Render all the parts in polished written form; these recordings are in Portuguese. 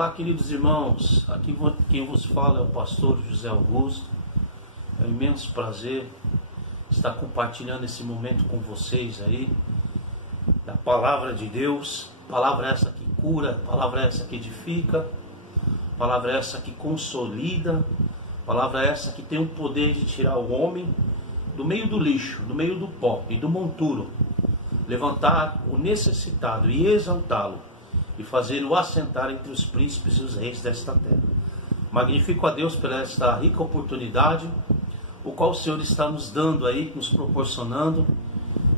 Olá, queridos irmãos, aqui quem vos fala é o pastor José Augusto. É um imenso prazer estar compartilhando esse momento com vocês aí, da palavra de Deus, palavra essa que cura, palavra essa que edifica, palavra essa que consolida, palavra essa que tem o poder de tirar o homem do meio do lixo, do meio do pó e do monturo, levantar o necessitado e exaltá-lo, e fazer-o assentar entre os príncipes e os reis desta terra. Magnifico a Deus por esta rica oportunidade, o qual o Senhor está nos dando aí, nos proporcionando,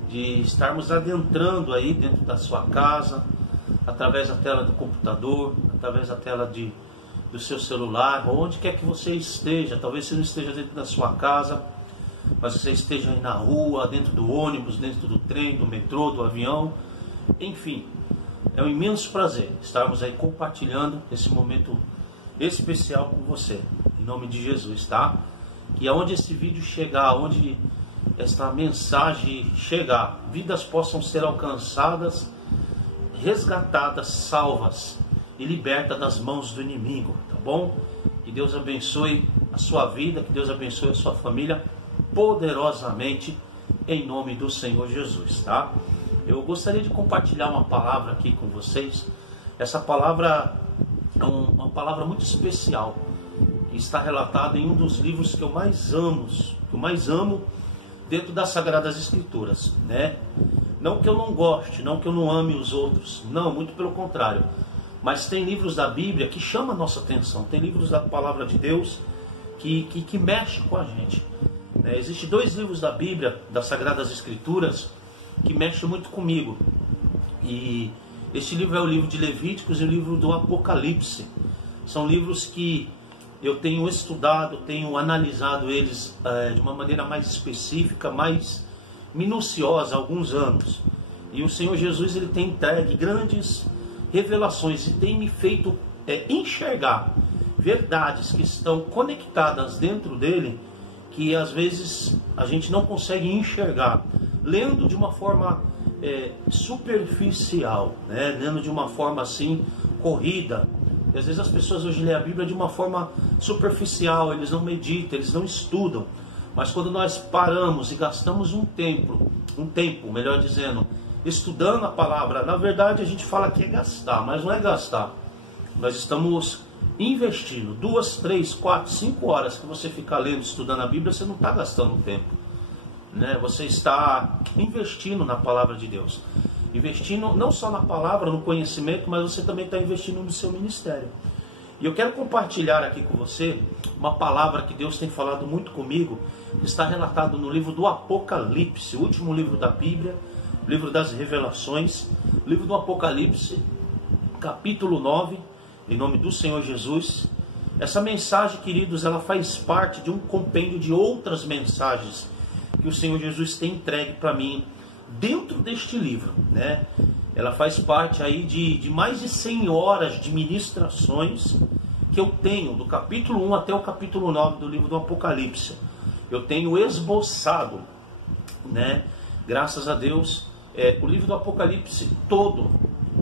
de estarmos adentrando aí dentro da sua casa, através da tela do computador, através da tela do seu celular, onde quer que você esteja. Talvez você não esteja dentro da sua casa, mas você esteja aí na rua, dentro do ônibus, dentro do trem, do metrô, do avião, enfim. É um imenso prazer estarmos aí compartilhando esse momento especial com você, em nome de Jesus, tá? Que aonde esse vídeo chegar, aonde esta mensagem chegar, vidas possam ser alcançadas, resgatadas, salvas e libertas das mãos do inimigo, tá bom? Que Deus abençoe a sua vida, que Deus abençoe a sua família poderosamente, em nome do Senhor Jesus, tá? Eu gostaria de compartilhar uma palavra aqui com vocês. Essa palavra é uma palavra muito especial, que está relatada em um dos livros que eu mais amo dentro das Sagradas Escrituras, né? Não que eu não goste, não que eu não ame os outros, não, muito pelo contrário. Mas tem livros da Bíblia que chamam a nossa atenção, tem livros da Palavra de Deus que mexem com a gente. Existem dois livros da Bíblia, das Sagradas Escrituras, que mexe muito comigo, e este livro é o livro de Levíticos e o livro do Apocalipse. São livros que eu tenho estudado, tenho analisado eles de uma maneira mais específica, mais minuciosa há alguns anos, e o Senhor Jesus ele tem entregue grandes revelações e tem me feito enxergar verdades que estão conectadas dentro dele, que às vezes a gente não consegue enxergar lendo de uma forma superficial, né? Lendo de uma forma assim, corrida. E às vezes as pessoas hoje lêem a Bíblia de uma forma superficial, eles não meditam, eles não estudam. Mas quando nós paramos e gastamos um tempo, melhor dizendo, estudando a palavra, na verdade a gente fala que é gastar, mas não é gastar. Nós estamos investindo 2, 3, 4, 5 horas que você ficar lendo, estudando a Bíblia, você não está gastando tempo. Você está investindo na palavra de Deus, investindo não só na palavra, no conhecimento, mas você também está investindo no seu ministério. E eu quero compartilhar aqui com você uma palavra que Deus tem falado muito comigo, que está relatado no livro do Apocalipse, o último livro da Bíblia, o livro das Revelações, livro do Apocalipse, capítulo 9, em nome do Senhor Jesus. Essa mensagem, queridos, ela faz parte de um compêndio de outras mensagens que o Senhor Jesus tem entregue para mim dentro deste livro, né? Ela faz parte aí de mais de 100 horas de ministrações que eu tenho, do capítulo 1 até o capítulo 9 do livro do Apocalipse. Eu tenho esboçado, né? Graças a Deus, o livro do Apocalipse todo,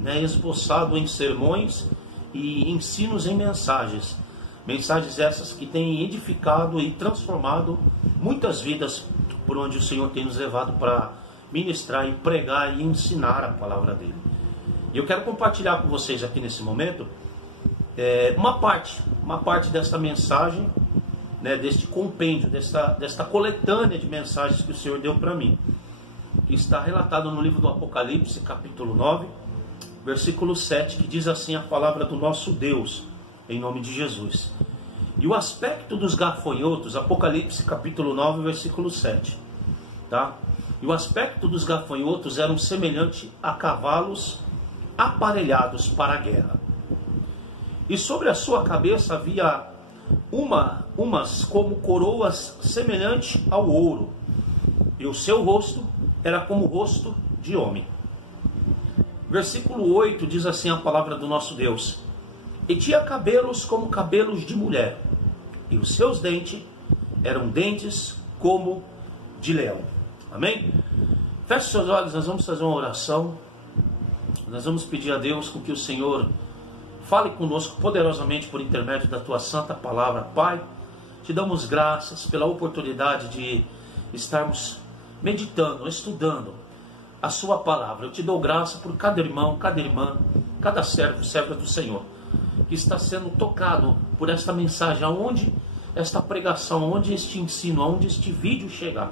né? Esboçado em sermões e ensinos em mensagens. Mensagens essas que têm edificado e transformado muitas vidas por onde o Senhor tem nos levado para ministrar e pregar e ensinar a palavra dele. E eu quero compartilhar com vocês aqui nesse momento uma parte dessa mensagem, né, deste compêndio, desta coletânea de mensagens que o Senhor deu para mim, que está relatado no livro do Apocalipse, capítulo 9, versículo 7, que diz assim a palavra do nosso Deus, em nome de Jesus. E o aspecto dos gafanhotos, Apocalipse capítulo 9, versículo 7, tá? E o aspecto dos gafanhotos eram semelhante a cavalos aparelhados para a guerra. E sobre a sua cabeça havia umas como coroas semelhante ao ouro, e o seu rosto era como o rosto de homem. Versículo 8 diz assim a palavra do nosso Deus: e tinha cabelos como cabelos de mulher, e os seus dentes eram dentes como de leão. Amém? Feche seus olhos, nós vamos fazer uma oração. Nós vamos pedir a Deus com que o Senhor Fale conosco poderosamente por intermédio da tua santa palavra. Pai, te damos graças pela oportunidade de estarmos meditando, estudando a sua palavra. Eu te dou graça por cada irmão, cada irmã, cada servo, serva do Senhor, que está sendo tocado por esta mensagem, aonde esta pregação, aonde este ensino, aonde este vídeo chegar.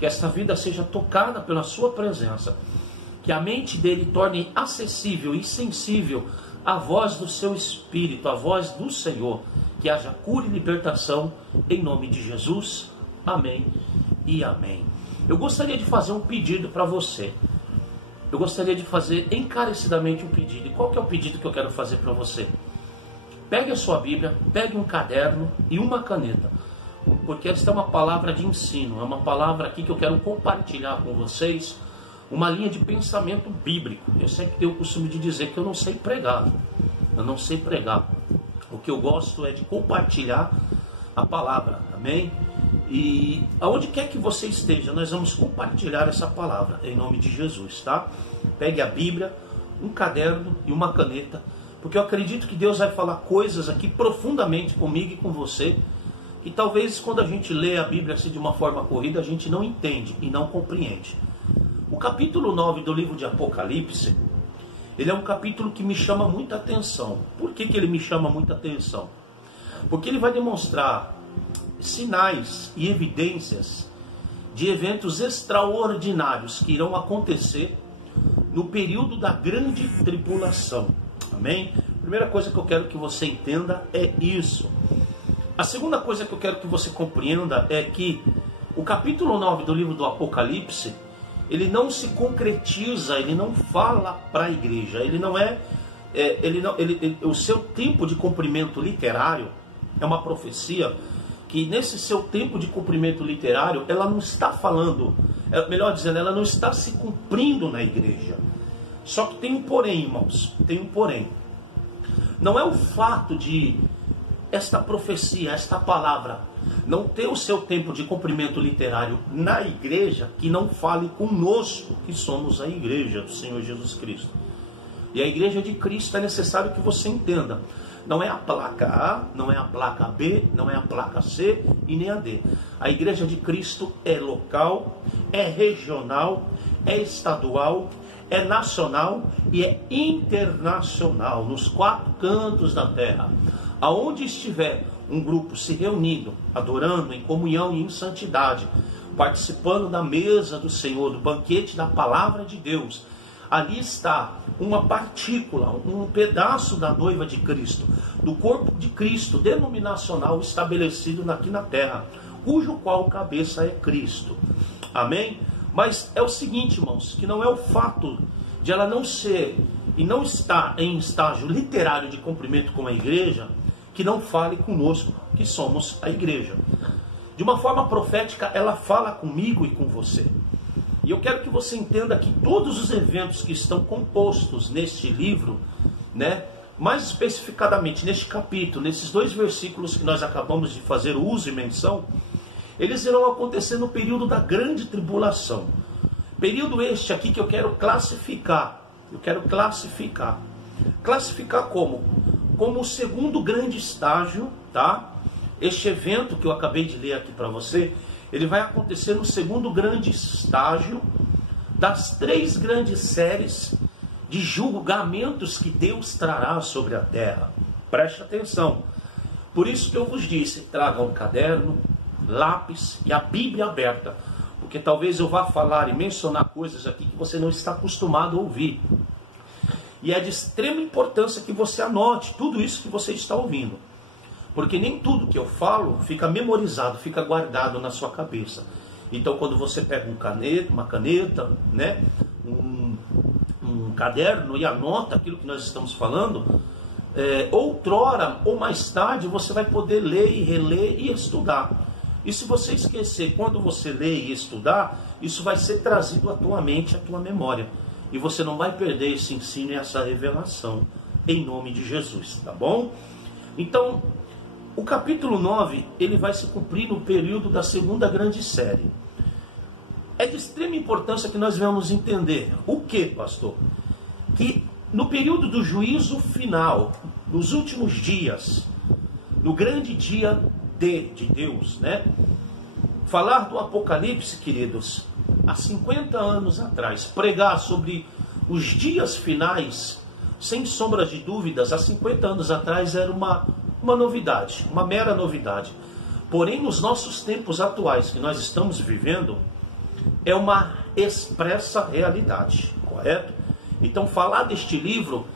Que esta vida seja tocada pela sua presença, que a mente dele torne acessível e sensível à voz do seu Espírito, à voz do Senhor, que haja cura e libertação, em nome de Jesus, amém e amém. Eu gostaria de fazer um pedido para você, eu gostaria de fazer encarecidamente um pedido. E qual que é o pedido que eu quero fazer para você? Pegue a sua Bíblia, pegue um caderno e uma caneta, porque esta é uma palavra de ensino, é uma palavra aqui que eu quero compartilhar com vocês, uma linha de pensamento bíblico. Eu sempre tenho o costume de dizer que eu não sei pregar, o que eu gosto é de compartilhar a palavra, amém? E aonde quer que você esteja, nós vamos compartilhar essa palavra, em nome de Jesus, tá? Pegue a Bíblia, um caderno e uma caneta, porque eu acredito que Deus vai falar coisas aqui profundamente comigo e com você, e talvez quando a gente lê a Bíblia assim de uma forma corrida, a gente não entende e não compreende. O capítulo 9 do livro de Apocalipse, ele é um capítulo que me chama muita atenção. Por que ele me chama muita atenção? Porque ele vai demonstrar sinais e evidências de eventos extraordinários que irão acontecer no período da grande tribulação. Amém? A primeira coisa que eu quero que você entenda é isso. A segunda coisa que eu quero que você compreenda é que o capítulo 9 do livro do Apocalipse, ele não se concretiza, ele não fala para a igreja, ele não é, o seu tempo de cumprimento literário é uma profecia que nesse seu tempo de cumprimento literário, ela não está falando, melhor dizendo, ela não está se cumprindo na igreja. Só que tem um porém, irmãos, tem um porém. Não é o fato de esta profecia, esta palavra, não ter o seu tempo de cumprimento literário na igreja, que não fale conosco, que somos a igreja do Senhor Jesus Cristo. E a igreja de Cristo é necessário que você entenda. Não é a placa A, não é a placa B, não é a placa C e nem a D. A igreja de Cristo é local, é regional, é estadual, é nacional e é internacional, nos 4 cantos da terra. Aonde estiver um grupo se reunindo, adorando em comunhão e em santidade, participando da mesa do Senhor, do banquete da palavra de Deus, ali está uma partícula, um pedaço da noiva de Cristo, do corpo de Cristo denominacional estabelecido aqui na terra, cujo qual cabeça é Cristo. Amém? Mas é o seguinte, irmãos, que não é o fato de ela não ser e não estar em estágio literário de cumprimento com a igreja, que não fale conosco, que somos a igreja. De uma forma profética, ela fala comigo e com você. E eu quero que você entenda que todos os eventos que estão compostos neste livro, né, mais especificadamente neste capítulo, nesses 2 versículos que nós acabamos de fazer uso e menção, eles irão acontecer no período da grande tribulação. Período este aqui que eu quero classificar. Classificar como? Como o segundo grande estágio, tá? Este evento que eu acabei de ler aqui para você, ele vai acontecer no segundo grande estágio das 3 grandes séries de julgamentos que Deus trará sobre a terra. Preste atenção. Por isso que eu vos disse, traga um caderno, lápis e a Bíblia aberta, porque talvez eu vá falar e mencionar coisas aqui que você não está acostumado a ouvir. E é de extrema importância que você anote tudo isso que você está ouvindo, porque nem tudo que eu falo fica memorizado, fica guardado na sua cabeça. Então quando você pega uma caneta, né, um caderno e anota aquilo que nós estamos falando, outrora ou mais tarde você vai poder ler e reler e estudar. E se você esquecer, quando você ler e estudar, isso vai ser trazido à tua mente, à tua memória. E você não vai perder esse ensino e essa revelação, em nome de Jesus, tá bom? Então, o capítulo 9, ele vai se cumprir no período da segunda grande série. É de extrema importância que nós venhamos entender. O que, pastor? Que no período do juízo final, nos últimos dias, no grande dia de Deus, né? Falar do Apocalipse, queridos, há 50 anos atrás, pregar sobre os dias finais, sem sombra de dúvidas, há 50 anos atrás era uma novidade, uma mera novidade. Porém, nos nossos tempos atuais que nós estamos vivendo, é uma expressa realidade, correto? Então, falar deste livro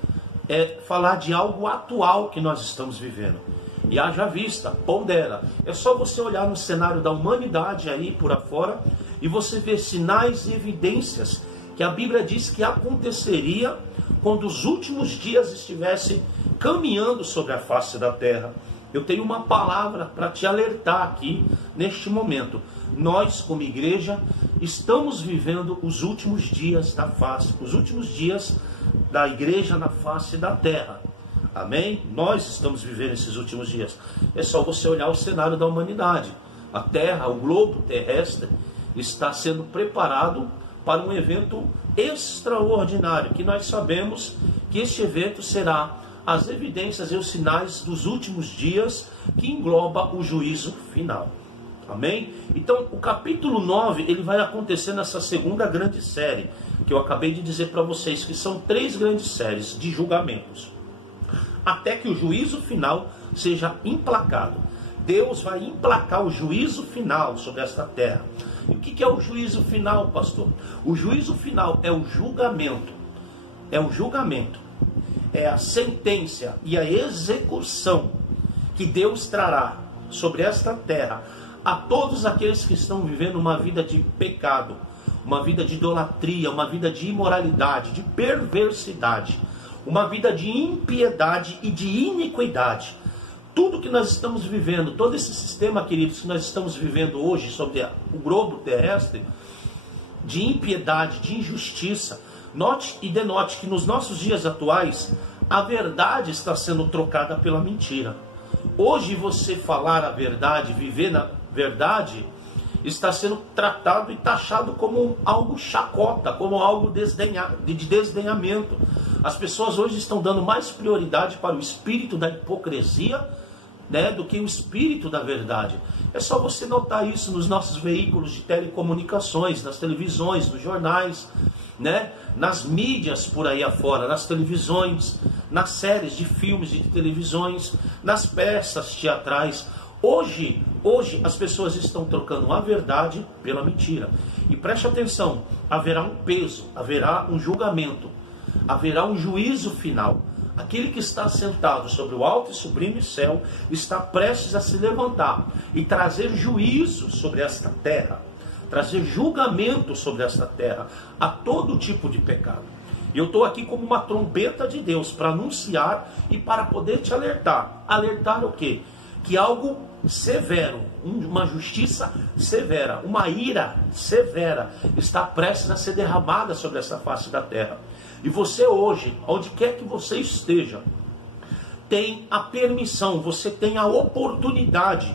é falar de algo atual que nós estamos vivendo. E haja vista, pondera. É só você olhar no cenário da humanidade aí por afora e você ver sinais e evidências que a Bíblia diz que aconteceria quando os últimos dias estivessem caminhando sobre a face da terra. Eu tenho uma palavra para te alertar aqui neste momento. Nós, como igreja, estamos vivendo os últimos dias da face, os últimos dias da igreja na face da terra. Amém? Nós estamos vivendo esses últimos dias. É só você olhar o cenário da humanidade. A Terra, o globo terrestre, está sendo preparado para um evento extraordinário, que nós sabemos que este evento será as evidências e os sinais dos últimos dias, que engloba o juízo final. Amém? Então, o capítulo 9, ele vai acontecer nessa segunda grande série, que eu acabei de dizer para vocês, que são 3 grandes séries de julgamentos, até que o juízo final seja implacado. Deus vai emplacar o juízo final sobre esta terra. E o que é o juízo final, pastor? O juízo final é o julgamento. É o julgamento. É a sentença e a execução que Deus trará sobre esta terra a todos aqueles que estão vivendo uma vida de pecado, uma vida de idolatria, uma vida de imoralidade, de perversidade, uma vida de impiedade e de iniquidade. Tudo que nós estamos vivendo, todo esse sistema, queridos, que nós estamos vivendo hoje sobre o globo terrestre, de impiedade, de injustiça, note e denote que nos nossos dias atuais, a verdade está sendo trocada pela mentira. Hoje você falar a verdade, viver na verdade, está sendo tratado e taxado como algo chacota, como algo de desdenhamento. As pessoas hoje estão dando mais prioridade para o espírito da hipocrisia, né, do que o espírito da verdade. É só você notar isso nos nossos veículos de telecomunicações, nas televisões, nos jornais, né, nas mídias por aí afora, nas televisões, nas séries de filmes e de televisões, nas peças teatrais. Hoje as pessoas estão trocando a verdade pela mentira. E preste atenção, haverá um peso, haverá um julgamento, haverá um juízo final. Aquele que está sentado sobre o alto e sublime céu está prestes a se levantar e trazer juízo sobre esta terra, trazer julgamento sobre esta terra a todo tipo de pecado. E eu estou aqui como uma trombeta de Deus para anunciar e para poder te alertar. Alertar o quê? Que algo severo, uma justiça severa, uma ira severa está prestes a ser derramada sobre essa face da terra. E você hoje, onde quer que você esteja, tem a permissão, você tem a oportunidade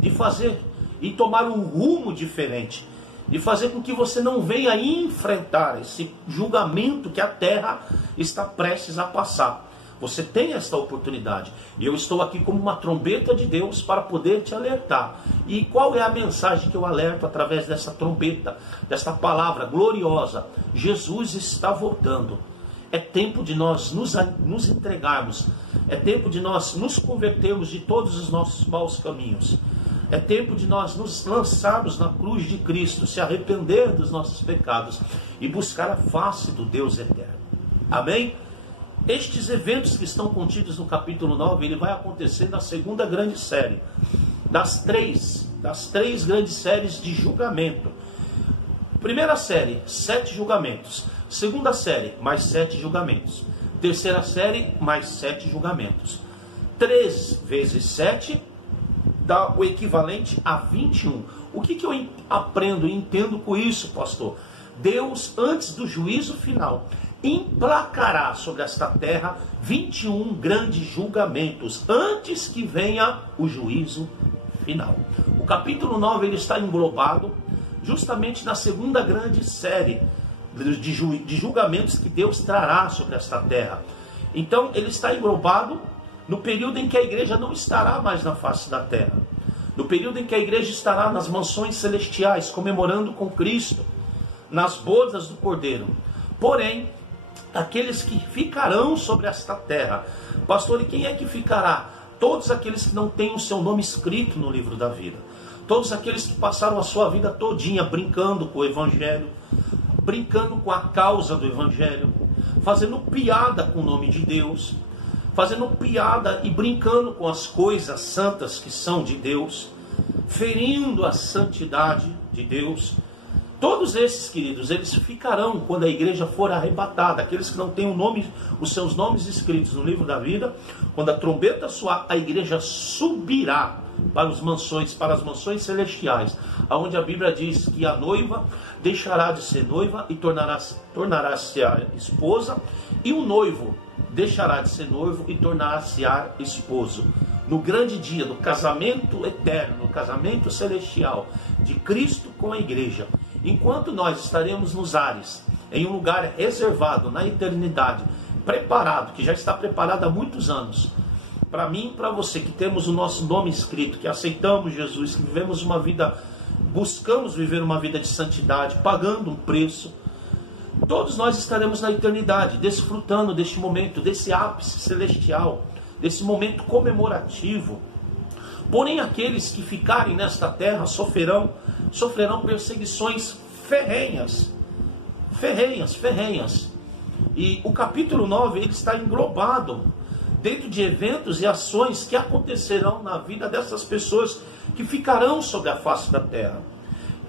de fazer e tomar um rumo diferente, de fazer com que você não venha enfrentar esse julgamento que a terra está prestes a passar. Você tem esta oportunidade. E eu estou aqui como uma trombeta de Deus para poder te alertar. E qual é a mensagem que eu alerto através dessa trombeta, desta palavra gloriosa? Jesus está voltando. É tempo de nós nos entregarmos. É tempo de nós nos convertermos de todos os nossos maus caminhos. É tempo de nós nos lançarmos na cruz de Cristo, se arrepender dos nossos pecados e buscar a face do Deus eterno. Amém? Estes eventos que estão contidos no capítulo 9, ele vai acontecer na segunda grande série, das três grandes séries de julgamento. Primeira série, 7 julgamentos. Segunda série, mais 7 julgamentos. Terceira série, mais 7 julgamentos. 3 vezes 7 dá o equivalente a 21. O que eu aprendo e entendo com isso, pastor? Deus, antes do juízo final, emplacará sobre esta terra 21 grandes julgamentos, antes que venha o juízo final. O capítulo 9 ele está englobado justamente na segunda grande série de julgamentos que Deus trará sobre esta terra. Então ele está englobado no período em que a igreja não estará mais na face da terra, no período em que a igreja estará nas mansões celestiais, comemorando com Cristo, nas bodas do Cordeiro. Porém, aqueles que ficarão sobre esta terra, pastor, e quem é que ficará? Todos aqueles que não têm o seu nome escrito no livro da vida, todos aqueles que passaram a sua vida todinha brincando com o Evangelho, brincando com a causa do Evangelho, fazendo piada com o nome de Deus, fazendo piada e brincando com as coisas santas que são de Deus, ferindo a santidade de Deus. Todos esses, queridos, eles ficarão quando a igreja for arrebatada. Aqueles que não têm os seus nomes escritos no livro da vida, quando a trombeta soar, a igreja subirá para as mansões celestiais, aonde a Bíblia diz que a noiva deixará de ser noiva e tornará-se a esposa, e o noivo deixará de ser noivo e tornar-se a esposo. No grande dia do casamento eterno, no casamento celestial de Cristo com a igreja, enquanto nós estaremos nos ares, em um lugar reservado na eternidade, preparado, que já está preparado há muitos anos, para mim e para você, que temos o nosso nome escrito, que aceitamos Jesus, que vivemos uma vida, buscamos viver uma vida de santidade, pagando um preço, todos nós estaremos na eternidade, desfrutando deste momento, desse ápice celestial, desse momento comemorativo. Porém, aqueles que ficarem nesta terra sofrerão perseguições ferrenhas. E o capítulo 9, ele está englobado dentro de eventos e ações que acontecerão na vida dessas pessoas que ficarão sobre a face da terra.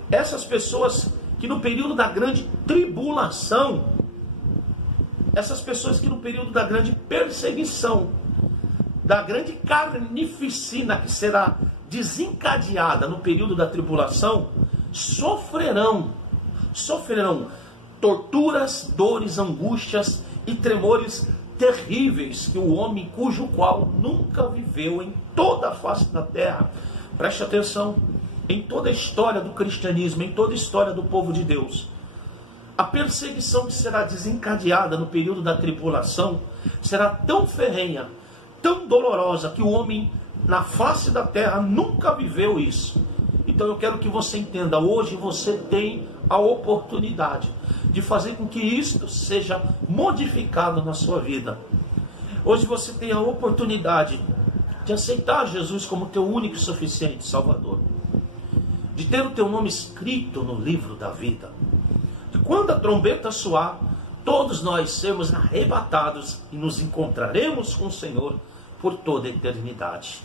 Essas pessoas que no período da grande tribulação, essas pessoas que no período da grande perseguição, da grande carnificina que será desencadeada no período da tribulação, sofrerão torturas, dores, angústias e tremores terríveis que o homem cujo qual nunca viveu em toda a face da terra. Preste atenção, em toda a história do cristianismo, em toda a história do povo de Deus, a perseguição que será desencadeada no período da tribulação será tão ferrenha, tão dolorosa, que o homem na face da terra nunca viveu isso. Então eu quero que você entenda, hoje você tem a oportunidade de fazer com que isto seja modificado na sua vida. Hoje você tem a oportunidade de aceitar Jesus como teu único e suficiente Salvador, de ter o teu nome escrito no livro da vida, de quando a trombeta soar, todos nós sermos arrebatados e nos encontraremos com o Senhor por toda a eternidade.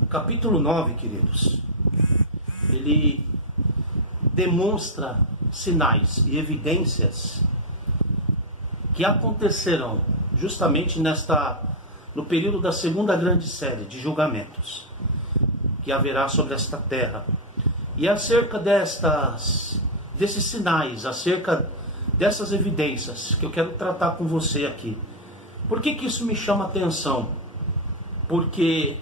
O capítulo 9, queridos, ele demonstra sinais e evidências que acontecerão justamente no período da segunda grande série de julgamentos que haverá sobre esta terra. E acerca desses sinais, acerca dessas evidências que eu quero tratar com você aqui. Por que isso me chama a atenção? Porque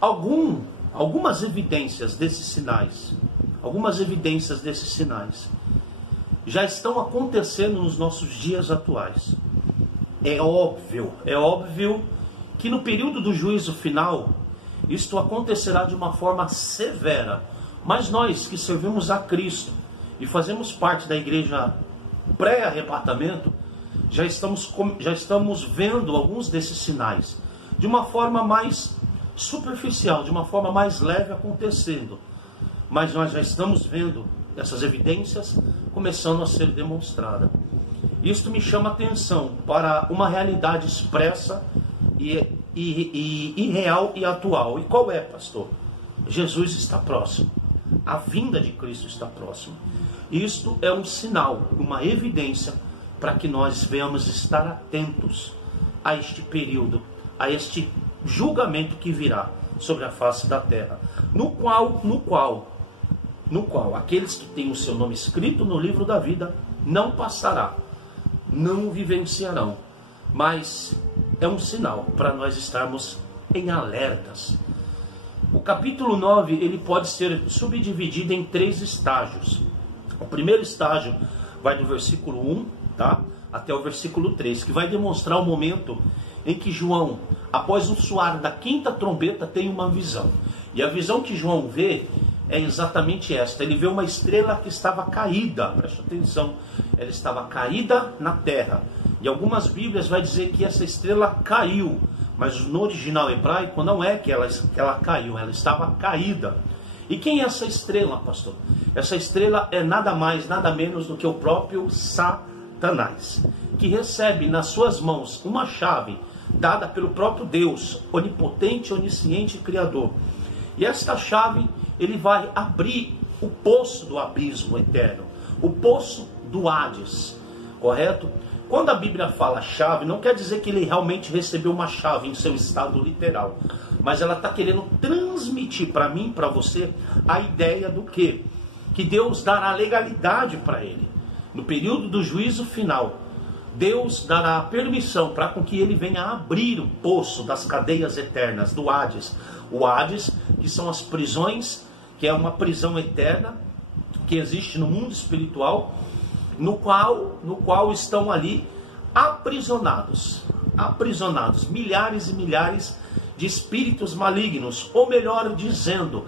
algumas evidências desses sinais, já estão acontecendo nos nossos dias atuais. É óbvio que no período do juízo final, isto acontecerá de uma forma severa. Mas nós que servimos a Cristo e fazemos parte da igreja pré-arrebatamento, já estamos vendo alguns desses sinais de uma forma mais superficial, de uma forma mais leve acontecendo. Mas nós já estamos vendo essas evidências começando a ser demonstradas. Isto me chama a atenção para uma realidade expressa e real e atual. E qual é, pastor? Jesus está próximo. A vinda de Cristo está próxima. Isto é um sinal, uma evidência para que nós venhamos estar atentos a este período, a este julgamento que virá sobre a face da terra, no qual aqueles que têm o seu nome escrito no livro da vida não passará, não vivenciarão, mas é um sinal para nós estarmos em alertas. O capítulo 9, ele pode ser subdividido em 3 estágios. O primeiro estágio vai do versículo 1, até o versículo 3, que vai demonstrar o momento em que João, após o soar da quinta trombeta, tem uma visão. E a visão que João vê é exatamente esta. Ele vê uma estrela que estava caída, presta atenção, ela estava caída na terra. E algumas bíblias vai dizer que essa estrela caiu, mas no original hebraico não é que ela caiu, ela estava caída. E quem é essa estrela, pastor? Essa estrela é nada mais, nada menos do que o próprio Satanás, que recebe nas suas mãos uma chave dada pelo próprio Deus, onipotente, onisciente e criador. E esta chave, ele vai abrir o poço do abismo eterno, o poço do Hades, correto? Quando a Bíblia fala chave, não quer dizer que ele realmente recebeu uma chave em seu estado literal, mas ela está querendo transmitir para mim, para você, a ideia do quê? Que Deus dará legalidade para ele. No período do juízo final, Deus dará permissão para com que ele venha abrir o poço das cadeias eternas do Hades. O Hades, que são as prisões, que é uma prisão eterna que existe no mundo espiritual, no qual estão ali aprisionados milhares e milhares de espíritos malignos, ou melhor dizendo,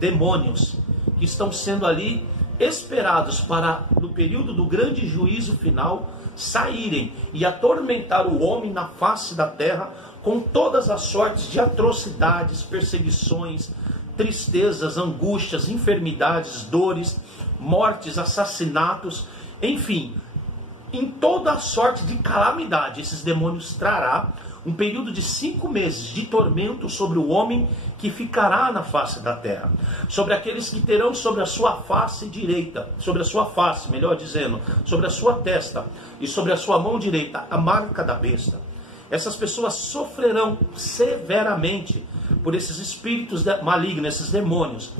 demônios, que estão sendo ali esperados para, no período do grande juízo final, saírem e atormentar o homem na face da terra com todas as sortes de atrocidades, perseguições, tristezas, angústias, enfermidades, dores, mortes, assassinatos, enfim, em toda a sorte de calamidade. Esses demônios trará um período de 5 meses de tormento sobre o homem que ficará na face da terra, sobre aqueles que terão sobre a sua face direita, sobre a sua face, melhor dizendo, sobre a sua testa e sobre a sua mão direita, a marca da besta. Essas pessoas sofrerão severamente por esses espíritos malignos, esses demônios.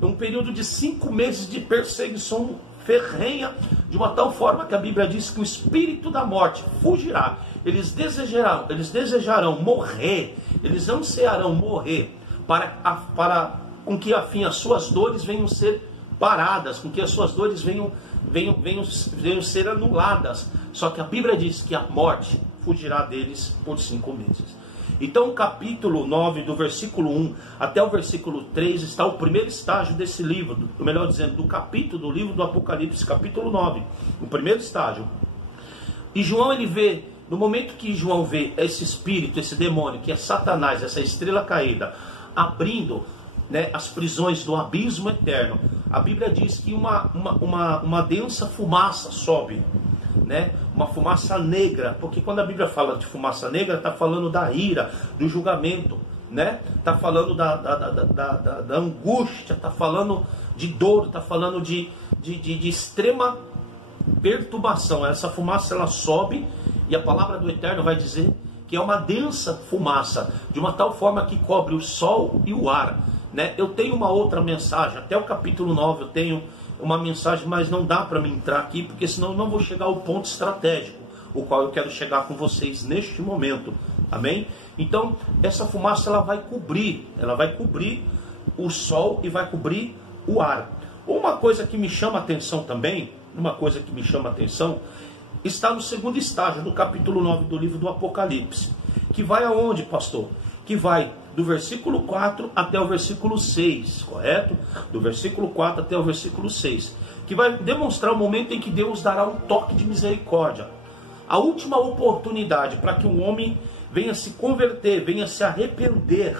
Um período de 5 meses de perseguição ferrenha, de uma tal forma que a Bíblia diz que o espírito da morte fugirá. Eles desejarão morrer, eles ansiarão morrer, para com que afim as suas dores venham ser paradas, com que as suas dores venham ser anuladas. Só que a Bíblia diz que a morte fugirá deles por 5 meses. Então o capítulo 9, do versículo 1 até o versículo 3, está o primeiro estágio desse livro, melhor dizendo, do capítulo do livro do Apocalipse, capítulo 9, o primeiro estágio. E João, ele vê, no momento que João vê esse espírito, esse demônio, que é Satanás, essa estrela caída, abrindo, né, as prisões do abismo eterno, a Bíblia diz que uma densa fumaça sobe, né? Uma fumaça negra, porque quando a Bíblia fala de fumaça negra, está falando da ira, do julgamento, né? Está falando da angústia, está falando de dor, está falando de extrema perturbação. Essa fumaça, ela sobe, e a palavra do Eterno vai dizer que é uma densa fumaça, de uma tal forma que cobre o sol e o ar, né? Eu tenho uma outra mensagem, até o capítulo 9 eu tenho uma mensagem, mas não dá para me entrar aqui, porque senão eu não vou chegar ao ponto estratégico, o qual eu quero chegar com vocês neste momento, amém? Então, essa fumaça, ela vai cobrir o sol e vai cobrir o ar. Uma coisa que me chama a atenção também, está no segundo estágio do capítulo 9 do livro do Apocalipse, que vai aonde, pastor? Que vai do versículo 4 até o versículo 6, correto? Do versículo 4 até o versículo 6, que vai demonstrar o momento em que Deus dará um toque de misericórdia, a última oportunidade para que o homem venha se converter, venha se arrepender,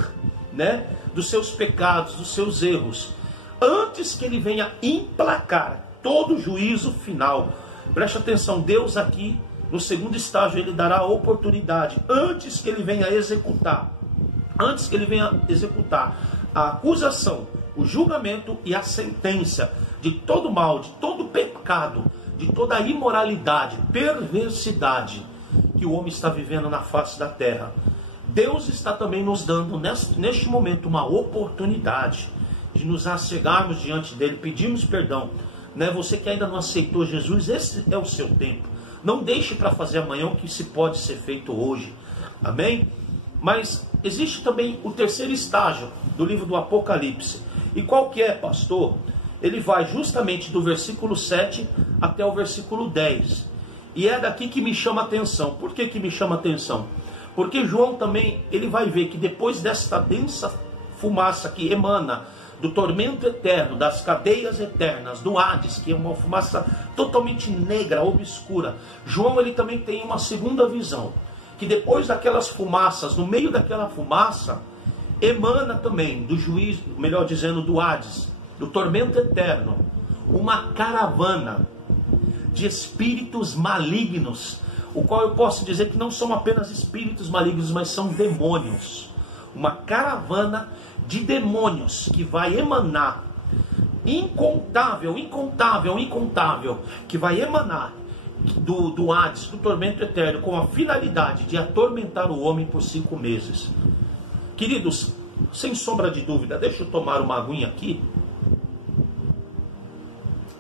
né, dos seus pecados, dos seus erros, antes que ele venha emplacar todo o juízo final. Preste atenção, Deus aqui no segundo estágio, ele dará a oportunidade, antes que ele venha executar a acusação, o julgamento e a sentença de todo mal, de todo pecado, de toda a imoralidade, perversidade que o homem está vivendo na face da terra. Deus está também nos dando neste momento uma oportunidade de nos achegarmos diante dele, pedimos perdão, né? Você que ainda não aceitou Jesus, esse é o seu tempo. Não deixe para fazer amanhã o que se pode ser feito hoje, amém? Mas existe também o terceiro estágio do livro do Apocalipse. E qual que é, pastor? Ele vai justamente do versículo 7 até o versículo 10. E é daqui que me chama a atenção. Por que me chama a atenção? Porque João também, ele vai ver que depois desta densa fumaça que emana do tormento eterno, das cadeias eternas, do Hades, que é uma fumaça totalmente negra, obscura, João ele também tem uma segunda visão, que depois daquelas fumaças, no meio daquela fumaça, emana também do juízo, melhor dizendo, do Hades, do tormento eterno, uma caravana de espíritos malignos, o qual eu posso dizer que não são apenas espíritos malignos, mas são demônios. Uma caravana de demônios que vai emanar, incontável, que vai emanar do Hades, do tormento eterno, com a finalidade de atormentar o homem por 5 meses. Queridos, sem sombra de dúvida, deixa eu tomar uma aguinha aqui.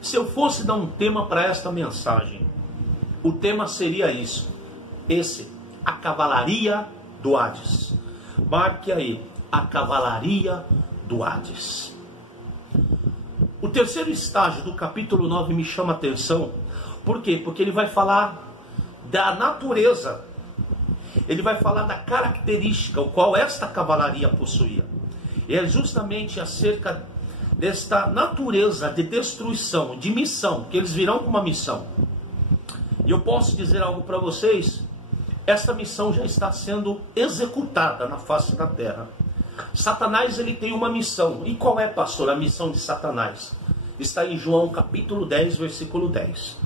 Se eu fosse dar um tema para esta mensagem, o tema seria isso, a cavalaria do Hades. Marque aí, a cavalaria do Hades. O terceiro estágio do capítulo 9 me chama a atenção. Por quê? Porque ele vai falar da natureza, ele vai falar da característica o qual esta cavalaria possuía. E é justamente acerca desta natureza de destruição, de missão, que eles virão com uma missão. E eu posso dizer algo para vocês, esta missão já está sendo executada na face da terra. Satanás ele tem uma missão. E qual é, pastor, a missão de Satanás? Está em João capítulo 10, versículo 10.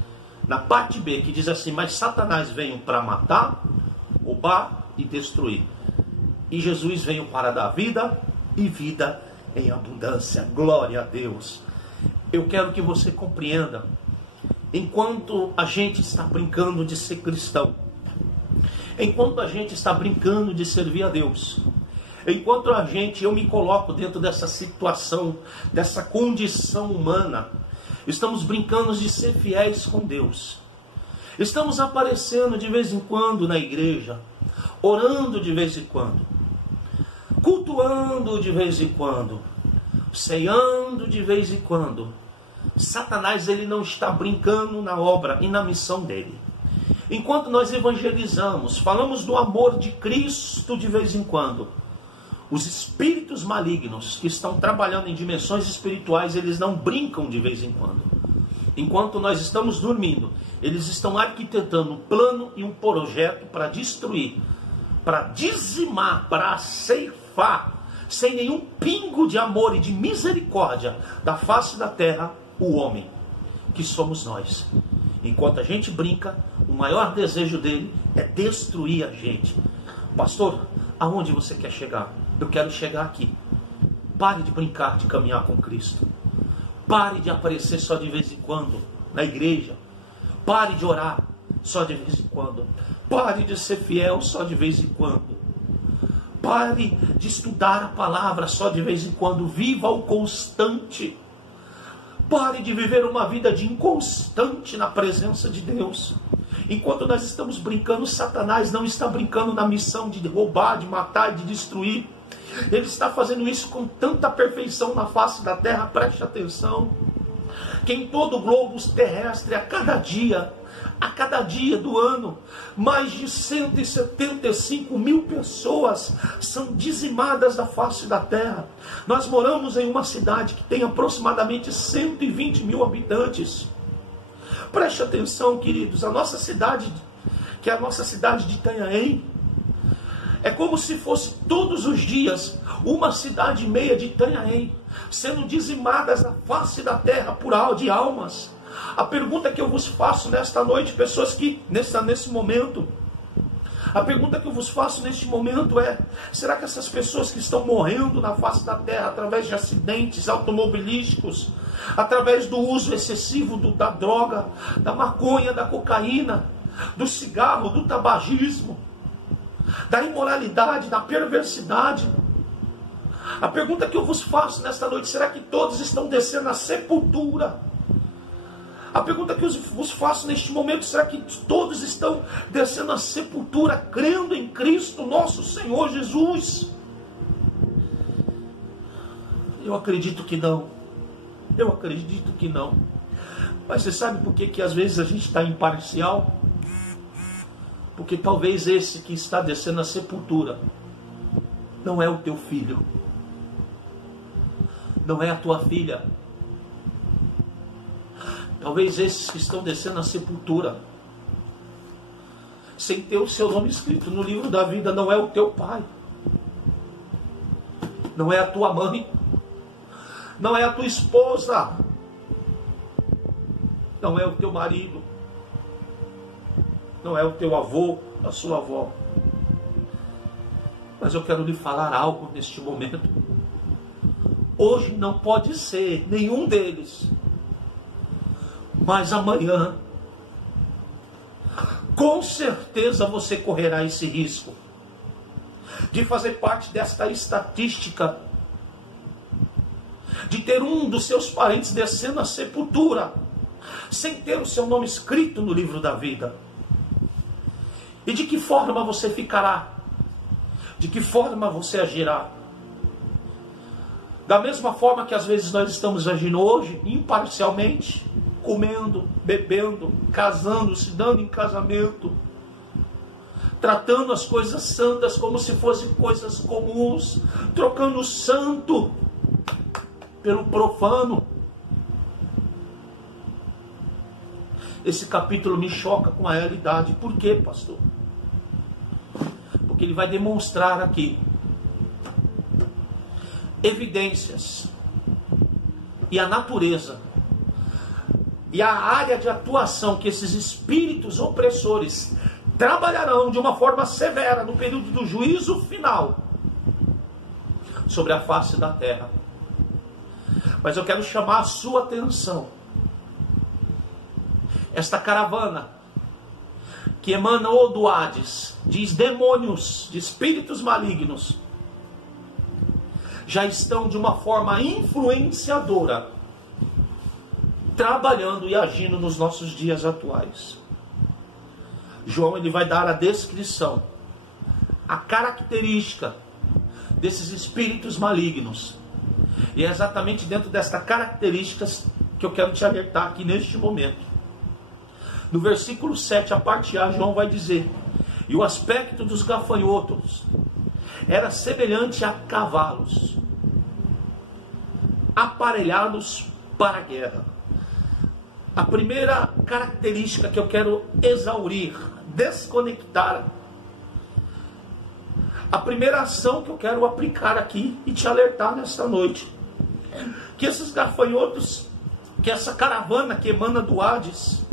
Na parte B, que diz assim: mas Satanás veio para matar, roubar e destruir. E Jesus veio para dar vida e vida em abundância. Glória a Deus. Eu quero que você compreenda, enquanto a gente está brincando de ser cristão, enquanto a gente está brincando de servir a Deus, enquanto eu me coloco dentro dessa situação, dessa condição humana, estamos brincando de ser fiéis com Deus, estamos aparecendo de vez em quando na igreja, orando de vez em quando, cultuando de vez em quando, ceando de vez em quando. Satanás ele não está brincando na obra e na missão dele. Enquanto nós evangelizamos, falamos do amor de Cristo de vez em quando, os espíritos malignos que estão trabalhando em dimensões espirituais, eles não brincam de vez em quando. Enquanto nós estamos dormindo, eles estão arquitetando um plano e um projeto para destruir, para dizimar, para ceifar, sem nenhum pingo de amor e de misericórdia da face da terra, o homem, que somos nós. Enquanto a gente brinca, o maior desejo dele é destruir a gente. Pastor, aonde você quer chegar? Eu quero chegar aqui. Pare de brincar, de caminhar com Cristo. Pare de aparecer só de vez em quando na igreja. Pare de orar só de vez em quando. Pare de ser fiel só de vez em quando. Pare de estudar a palavra só de vez em quando. Viva o constante. Pare de viver uma vida de inconstante na presença de Deus. Enquanto nós estamos brincando, Satanás não está brincando na missão de roubar, de matar e de destruir. Ele está fazendo isso com tanta perfeição na face da terra, preste atenção, que em todo o globo terrestre, a cada dia do ano, mais de 175 mil pessoas são dizimadas da face da terra. Nós moramos em uma cidade que tem aproximadamente 120 mil habitantes. Preste atenção, queridos, a nossa cidade, que é a nossa cidade de Itanhaém, é como se fosse todos os dias uma cidade e meia de Itanhaém sendo dizimadas na face da terra por de almas. A pergunta que eu vos faço nesta noite, pessoas que nesse momento, a pergunta que eu vos faço neste momento é: será que essas pessoas que estão morrendo na face da terra através de acidentes automobilísticos, através do uso excessivo da droga, da maconha, da cocaína, do cigarro, do tabagismo, da imoralidade, da perversidade, a pergunta que eu vos faço nesta noite: será que todos estão descendo à sepultura? A pergunta que eu vos faço neste momento: será que todos estão descendo à sepultura, crendo em Cristo, nosso Senhor Jesus? Eu acredito que não. Eu acredito que não. Mas você sabe por que às vezes a gente está imparcial? Porque talvez esse que está descendo à sepultura não é o teu filho, não é a tua filha. Talvez esses que estão descendo à sepultura sem ter o seu nome escrito no livro da vida não é o teu pai, não é a tua mãe, não é a tua esposa, não é o teu marido, não é o teu avô, a sua avó. Mas eu quero lhe falar algo neste momento. Hoje não pode ser nenhum deles, mas amanhã com certeza você correrá esse risco de fazer parte desta estatística, de ter um dos seus parentes descendo à sepultura sem ter o seu nome escrito no livro da vida. E de que forma você ficará? De que forma você agirá? Da mesma forma que às vezes nós estamos agindo hoje, imparcialmente, comendo, bebendo, casando, se dando em casamento, tratando as coisas santas como se fossem coisas comuns, trocando o santo pelo profano. Esse capítulo me choca com a realidade. Por quê, pastor? Porque ele vai demonstrar aqui evidências e a natureza e a área de atuação que esses espíritos opressores trabalharão de uma forma severa no período do juízo final sobre a face da terra. Mas eu quero chamar a sua atenção. Esta caravana que emana do Hades, diz demônios, de espíritos malignos, já estão de uma forma influenciadora, trabalhando e agindo nos nossos dias atuais. João ele vai dar a descrição, a característica desses espíritos malignos. E é exatamente dentro destas características que eu quero te alertar aqui neste momento. No versículo 7, a parte A, João vai dizer: e o aspecto dos gafanhotos era semelhante a cavalos, aparelhados para a guerra. A primeira característica que eu quero exaurir, desconectar, a primeira ação que eu quero aplicar aqui e te alertar nesta noite, que esses gafanhotos, que essa caravana que emana do Hades,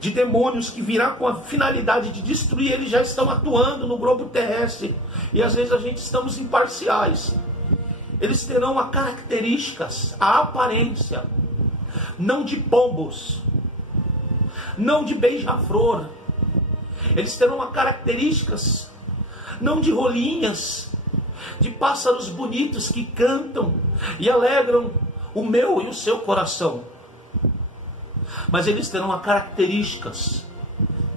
de demônios que virá com a finalidade de destruir, eles já estão atuando no globo terrestre, e às vezes a gente estamos imparciais. Eles terão as características, a aparência, não de pombos, não de beija-flor. Eles terão as características, não de rolinhas, de pássaros bonitos que cantam e alegram o meu e o seu coração. Mas eles terão as características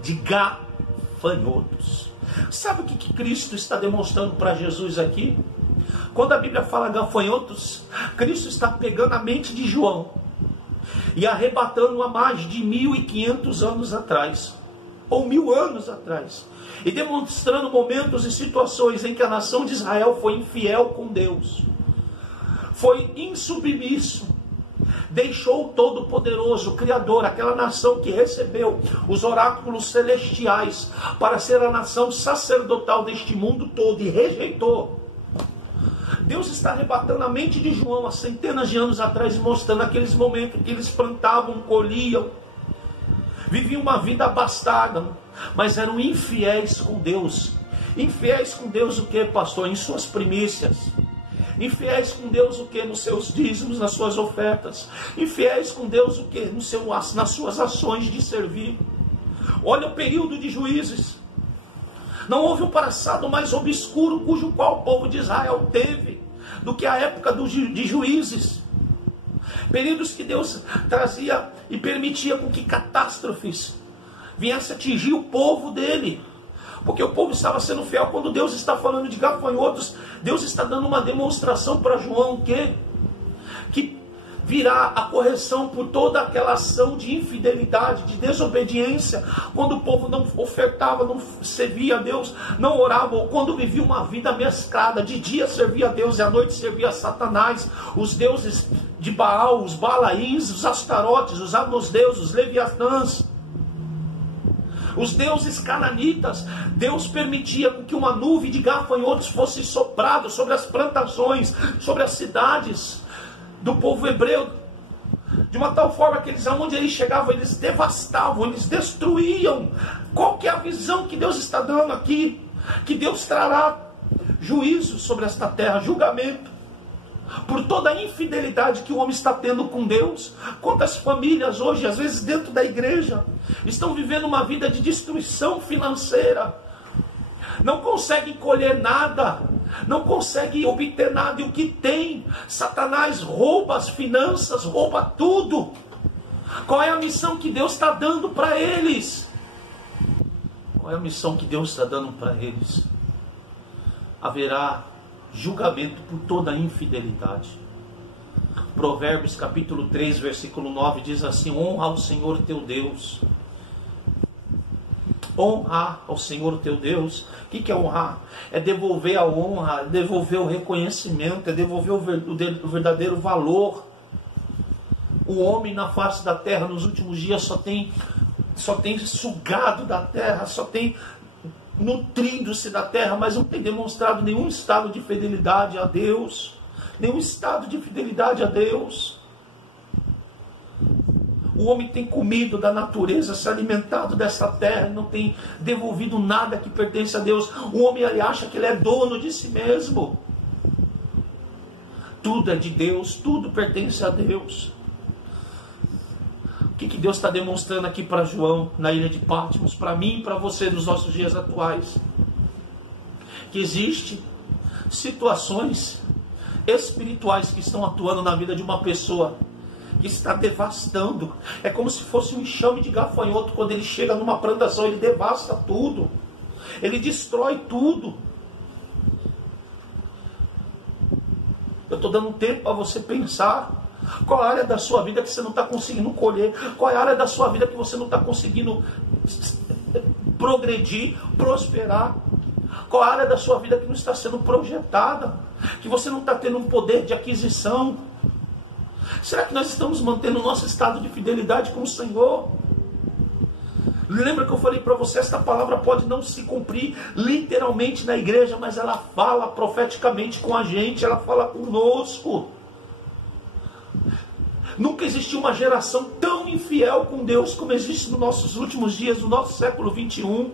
de gafanhotos. Sabe o que Cristo está demonstrando para Jesus aqui? Quando a Bíblia fala gafanhotos, Cristo está pegando a mente de João e arrebatando a mais de 1500 anos atrás, ou 1000 anos atrás, e demonstrando momentos e situações em que a nação de Israel foi infiel com Deus, foi insubmisso, deixou o Todo-Poderoso, o Criador, aquela nação que recebeu os oráculos celestiais para ser a nação sacerdotal deste mundo todo, e rejeitou. Deus está arrebatando a mente de João há centenas de anos atrás e mostrando aqueles momentos que eles plantavam, colhiam, viviam uma vida abastada, mas eram infiéis com Deus. Infiéis com Deus o que, pastor? Em suas primícias. Infiéis com Deus o que? Nos seus dízimos, nas suas ofertas. Infiéis com Deus o que? Nas suas ações de servir. Olha o período de Juízes. Não houve um passado mais obscuro cujo qual o povo de Israel teve do que a época de Juízes. Períodos que Deus trazia e permitia com que catástrofes viessem atingir o povo dele. Porque o povo estava sendo fiel. Quando Deus está falando de gafanhotos, Deus está dando uma demonstração para João que virá a correção por toda aquela ação de infidelidade, de desobediência, quando o povo não ofertava, não servia a Deus, não orava, ou quando vivia uma vida mesclada, de dia servia a Deus e à noite servia a Satanás, os deuses de Baal, os Balaíns, os Astarotes, os Amosdeus, os Leviatãs, os deuses cananitas. Deus permitia que uma nuvem de gafanhotos fosse soprado sobre as plantações, sobre as cidades do povo hebreu, de uma tal forma que aonde eles chegavam, eles devastavam, eles destruíam. Qual que é a visão que Deus está dando aqui? Que Deus trará juízo sobre esta terra, julgamento, por toda a infidelidade que o homem está tendo com Deus. Quantas famílias hoje, às vezes dentro da igreja, estão vivendo uma vida de destruição financeira, não conseguem colher nada, não conseguem obter nada, e o que tem, Satanás rouba as finanças, rouba tudo. Qual é a missão que Deus está dando para eles? Qual é a missão que Deus está dando para eles? Haverá julgamento por toda a infidelidade. Provérbios capítulo 3, versículo 9 diz assim: honra ao Senhor teu Deus. Honrar ao Senhor teu Deus. O que é honrar? É devolver a honra, é devolver o reconhecimento, é devolver o verdadeiro valor. O homem na face da terra nos últimos dias só tem sugado da terra, só tem nutrindo-se da terra, mas não tem demonstrado nenhum estado de fidelidade a Deus. Nenhum estado de fidelidade a Deus. O homem tem comido da natureza, se alimentado dessa terra, não tem devolvido nada que pertence a Deus. O homem, ele acha que ele é dono de si mesmo. Tudo é de Deus, tudo pertence a Deus. O que Deus está demonstrando aqui para João, na ilha de Patmos, para mim e para você nos nossos dias atuais? Que existem situações espirituais que estão atuando na vida de uma pessoa, que está devastando. É como se fosse um enxame de gafanhoto. Quando ele chega numa plantação, ele devasta tudo, ele destrói tudo. Eu estou dando um tempo para você pensar. Qual é a área da sua vida que você não está conseguindo colher? Qual é a área da sua vida que você não está conseguindo progredir, prosperar? Qual é a área da sua vida que não está sendo projetada? Que você não está tendo um poder de aquisição? Será que nós estamos mantendo o nosso estado de fidelidade com o Senhor? Lembra que eu falei para você, esta palavra pode não se cumprir literalmente na igreja, mas ela fala profeticamente com a gente, ela fala conosco. Nunca existiu uma geração tão infiel com Deus como existe nos nossos últimos dias, no nosso século 21.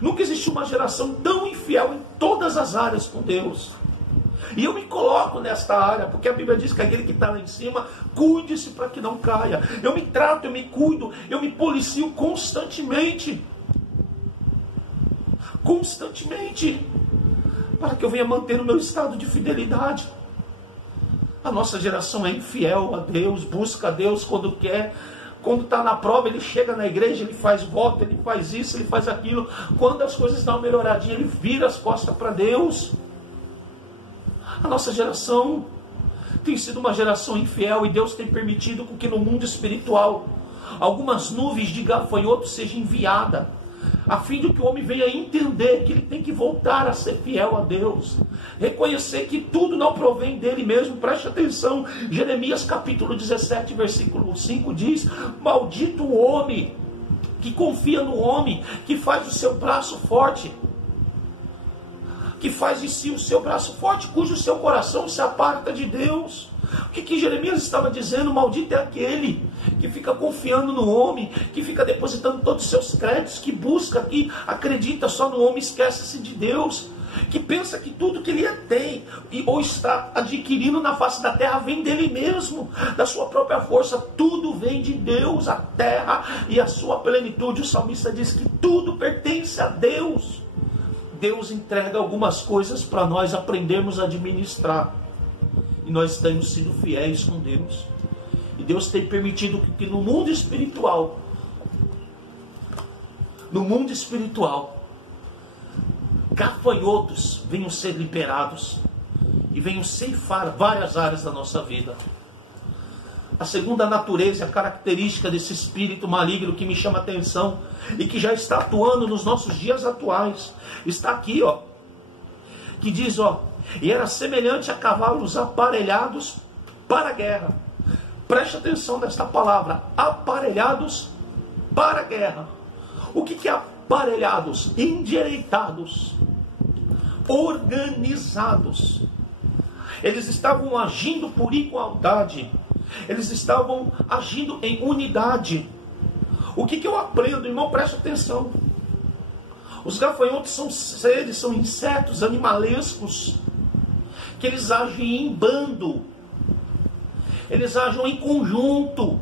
Nunca existiu uma geração tão infiel em todas as áreas com Deus. E eu me coloco nesta área, porque a Bíblia diz que aquele que está lá em cima, cuide-se para que não caia. Eu me trato, eu me cuido, eu me policio constantemente. Constantemente. Para que eu venha manter o meu estado de fidelidade. A nossa geração é infiel a Deus, busca a Deus quando quer. Quando está na prova, ele chega na igreja, ele faz voto, ele faz isso, ele faz aquilo. Quando as coisas dão uma melhoradinha, ele vira as costas para Deus. A nossa geração tem sido uma geração infiel, e Deus tem permitido que no mundo espiritual algumas nuvens de gafanhotos sejam enviadas, a fim de que o homem venha entender que ele tem que voltar a ser fiel a Deus, reconhecer que tudo não provém dele mesmo. Preste atenção, Jeremias capítulo 17, versículo 5 diz: maldito o homem que confia no homem, que faz o seu braço forte, que faz de si o seu braço forte, cujo seu coração se aparta de Deus. O que Jeremias estava dizendo? Maldito é aquele que fica confiando no homem, que fica depositando todos os seus créditos, que busca, que acredita só no homem, esquece-se de Deus, que pensa que tudo que ele tem ou está adquirindo na face da terra vem dele mesmo, da sua própria força. Tudo vem de Deus, a terra e a sua plenitude. O salmista diz que tudo pertence a Deus. Deus entrega algumas coisas para nós aprendermos a administrar, e nós temos sido fiéis com Deus. E Deus tem permitido que no mundo espiritual, gafanhotos venham ser liberados e venham ceifar várias áreas da nossa vida. a segunda natureza, a característica desse espírito maligno que me chama a atenção e que já está atuando nos nossos dias atuais. Está aqui, ó, que diz, ó, e era semelhante a cavalos aparelhados para a guerra. Preste atenção nesta palavra, aparelhados para a guerra. O que é aparelhados? Endireitados, organizados. Eles estavam agindo por igualdade. Eles estavam agindo em unidade. O que eu aprendo, irmão? Preste atenção. Os gafanhotos são seres, são insetos animalescos, que eles agem em bando. Eles agem em conjunto.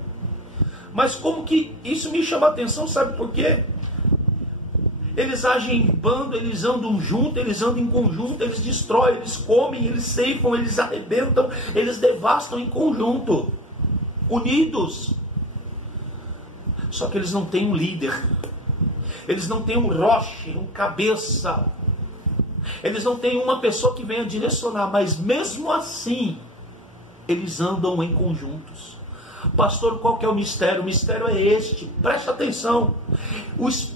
Mas como que isso me chama a atenção? Sabe por quê? Eles agem em bando, eles andam junto, eles andam em conjunto, eles destroem, eles comem, eles ceifam, eles arrebentam, eles devastam em conjunto, unidos. Só que eles não têm um líder, eles não têm um roche, um cabeça, eles não têm uma pessoa que venha direcionar, mas mesmo assim, eles andam em conjuntos. Pastor, qual que é o mistério? O mistério é este, preste atenção. Os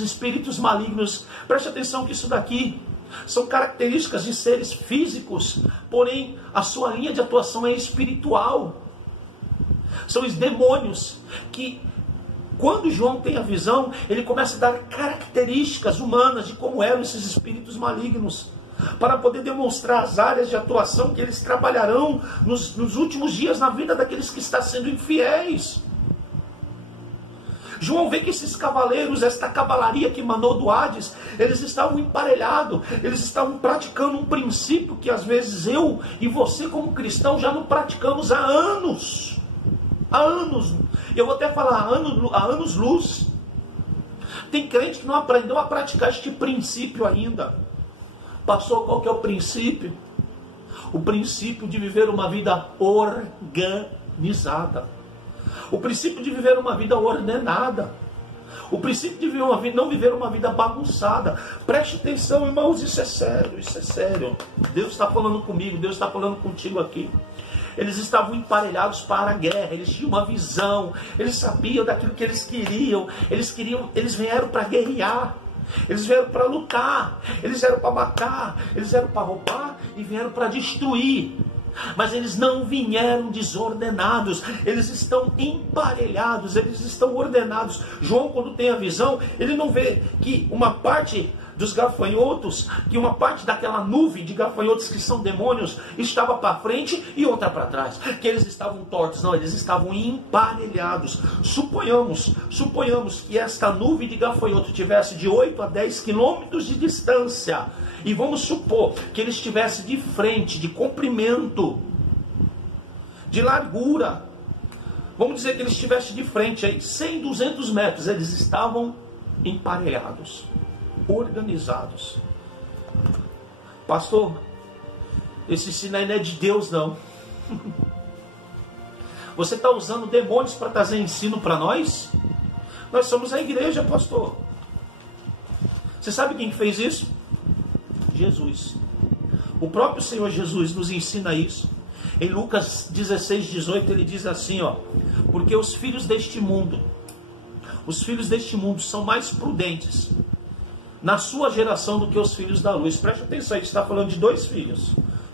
espíritos malignos, preste atenção que isso daqui são características de seres físicos, porém a sua linha de atuação é espiritual. São os demônios que, quando João tem a visão, ele começa a dar características humanas de como eram esses espíritos malignos, para poder demonstrar as áreas de atuação que eles trabalharão nos últimos dias na vida daqueles que estão sendo infiéis. João vê que esses cavaleiros, esta cavalaria que emanou do Hades, eles estavam emparelhados, eles estavam praticando um princípio que às vezes eu e você como cristão já não praticamos há anos. Há anos, eu vou até falar há anos luz. Tem crente que não aprendeu a praticar este princípio ainda. Pastor, qual que é o princípio? O princípio de viver uma vida organizada. O princípio de viver uma vida ordenada. O princípio de viver não viver uma vida bagunçada. Preste atenção, irmãos, isso é sério, isso é sério. Deus está falando comigo, Deus está falando contigo aqui. Eles estavam emparelhados para a guerra, eles tinham uma visão, eles sabiam daquilo que eles queriam, eles vieram para guerrear. Eles vieram para lutar, eles vieram para matar, eles vieram para roubar e vieram para destruir. Mas eles não vieram desordenados, eles estão emparelhados, eles estão ordenados. João, quando tem a visão, ele não vê que uma parte dos gafanhotos, que uma parte daquela nuvem de gafanhotos que são demônios estava para frente e outra para trás, que eles estavam tortos. Não, eles estavam emparelhados. Suponhamos que esta nuvem de gafanhoto tivesse de 8 a 10 quilômetros de distância, e vamos supor que ele estivesse de frente, de comprimento, de largura. Vamos dizer que ele estivesse de frente aí 100, 200 metros. Eles estavam emparelhados, organizados. Pastor, esse ensino aí não é de Deus, não. Você está usando demônios para trazer ensino para nós? Nós somos a igreja, pastor. Você sabe quem fez isso? Jesus. O próprio Senhor Jesus nos ensina isso. Em Lucas 16, 18, ele diz assim, ó: porque os filhos deste mundo são mais prudentes na sua geração do que os filhos da luz. Preste atenção, ele está falando de dois filhos,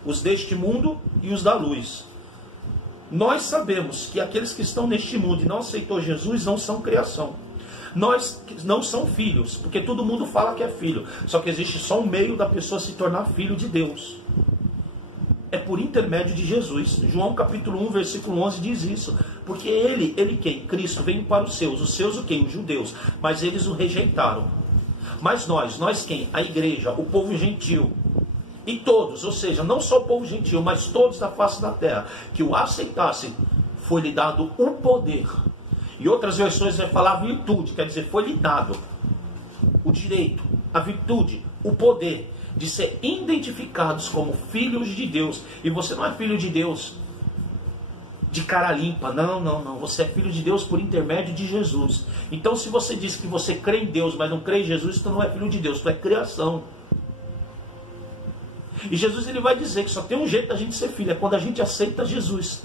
os deste mundo e os da luz. Nós sabemos que aqueles que estão neste mundo e não aceitou Jesus não são criação. Nós não são filhos, porque todo mundo fala que é filho. Só que existe só um meio da pessoa se tornar filho de Deus. É por intermédio de Jesus. João capítulo 1, versículo 11 diz isso. Porque ele quem? Cristo veio para os seus o quem? Os judeus. Mas eles o rejeitaram. Mas nós quem? A igreja, o povo gentil. E todos, ou seja, não só o povo gentil, mas todos da face da terra, que o aceitassem, foi-lhe dado o poder. E outras versões vai falar virtude, quer dizer, foi-lhe dado o direito, a virtude, o poder de ser identificados como filhos de Deus. E você não é filho de Deus de cara limpa, não. Você é filho de Deus por intermédio de Jesus. Então, se você diz que você crê em Deus, mas não crê em Jesus, tu não é filho de Deus, tu é criação. E Jesus, ele vai dizer que só tem um jeito da gente ser filho, é quando a gente aceita Jesus.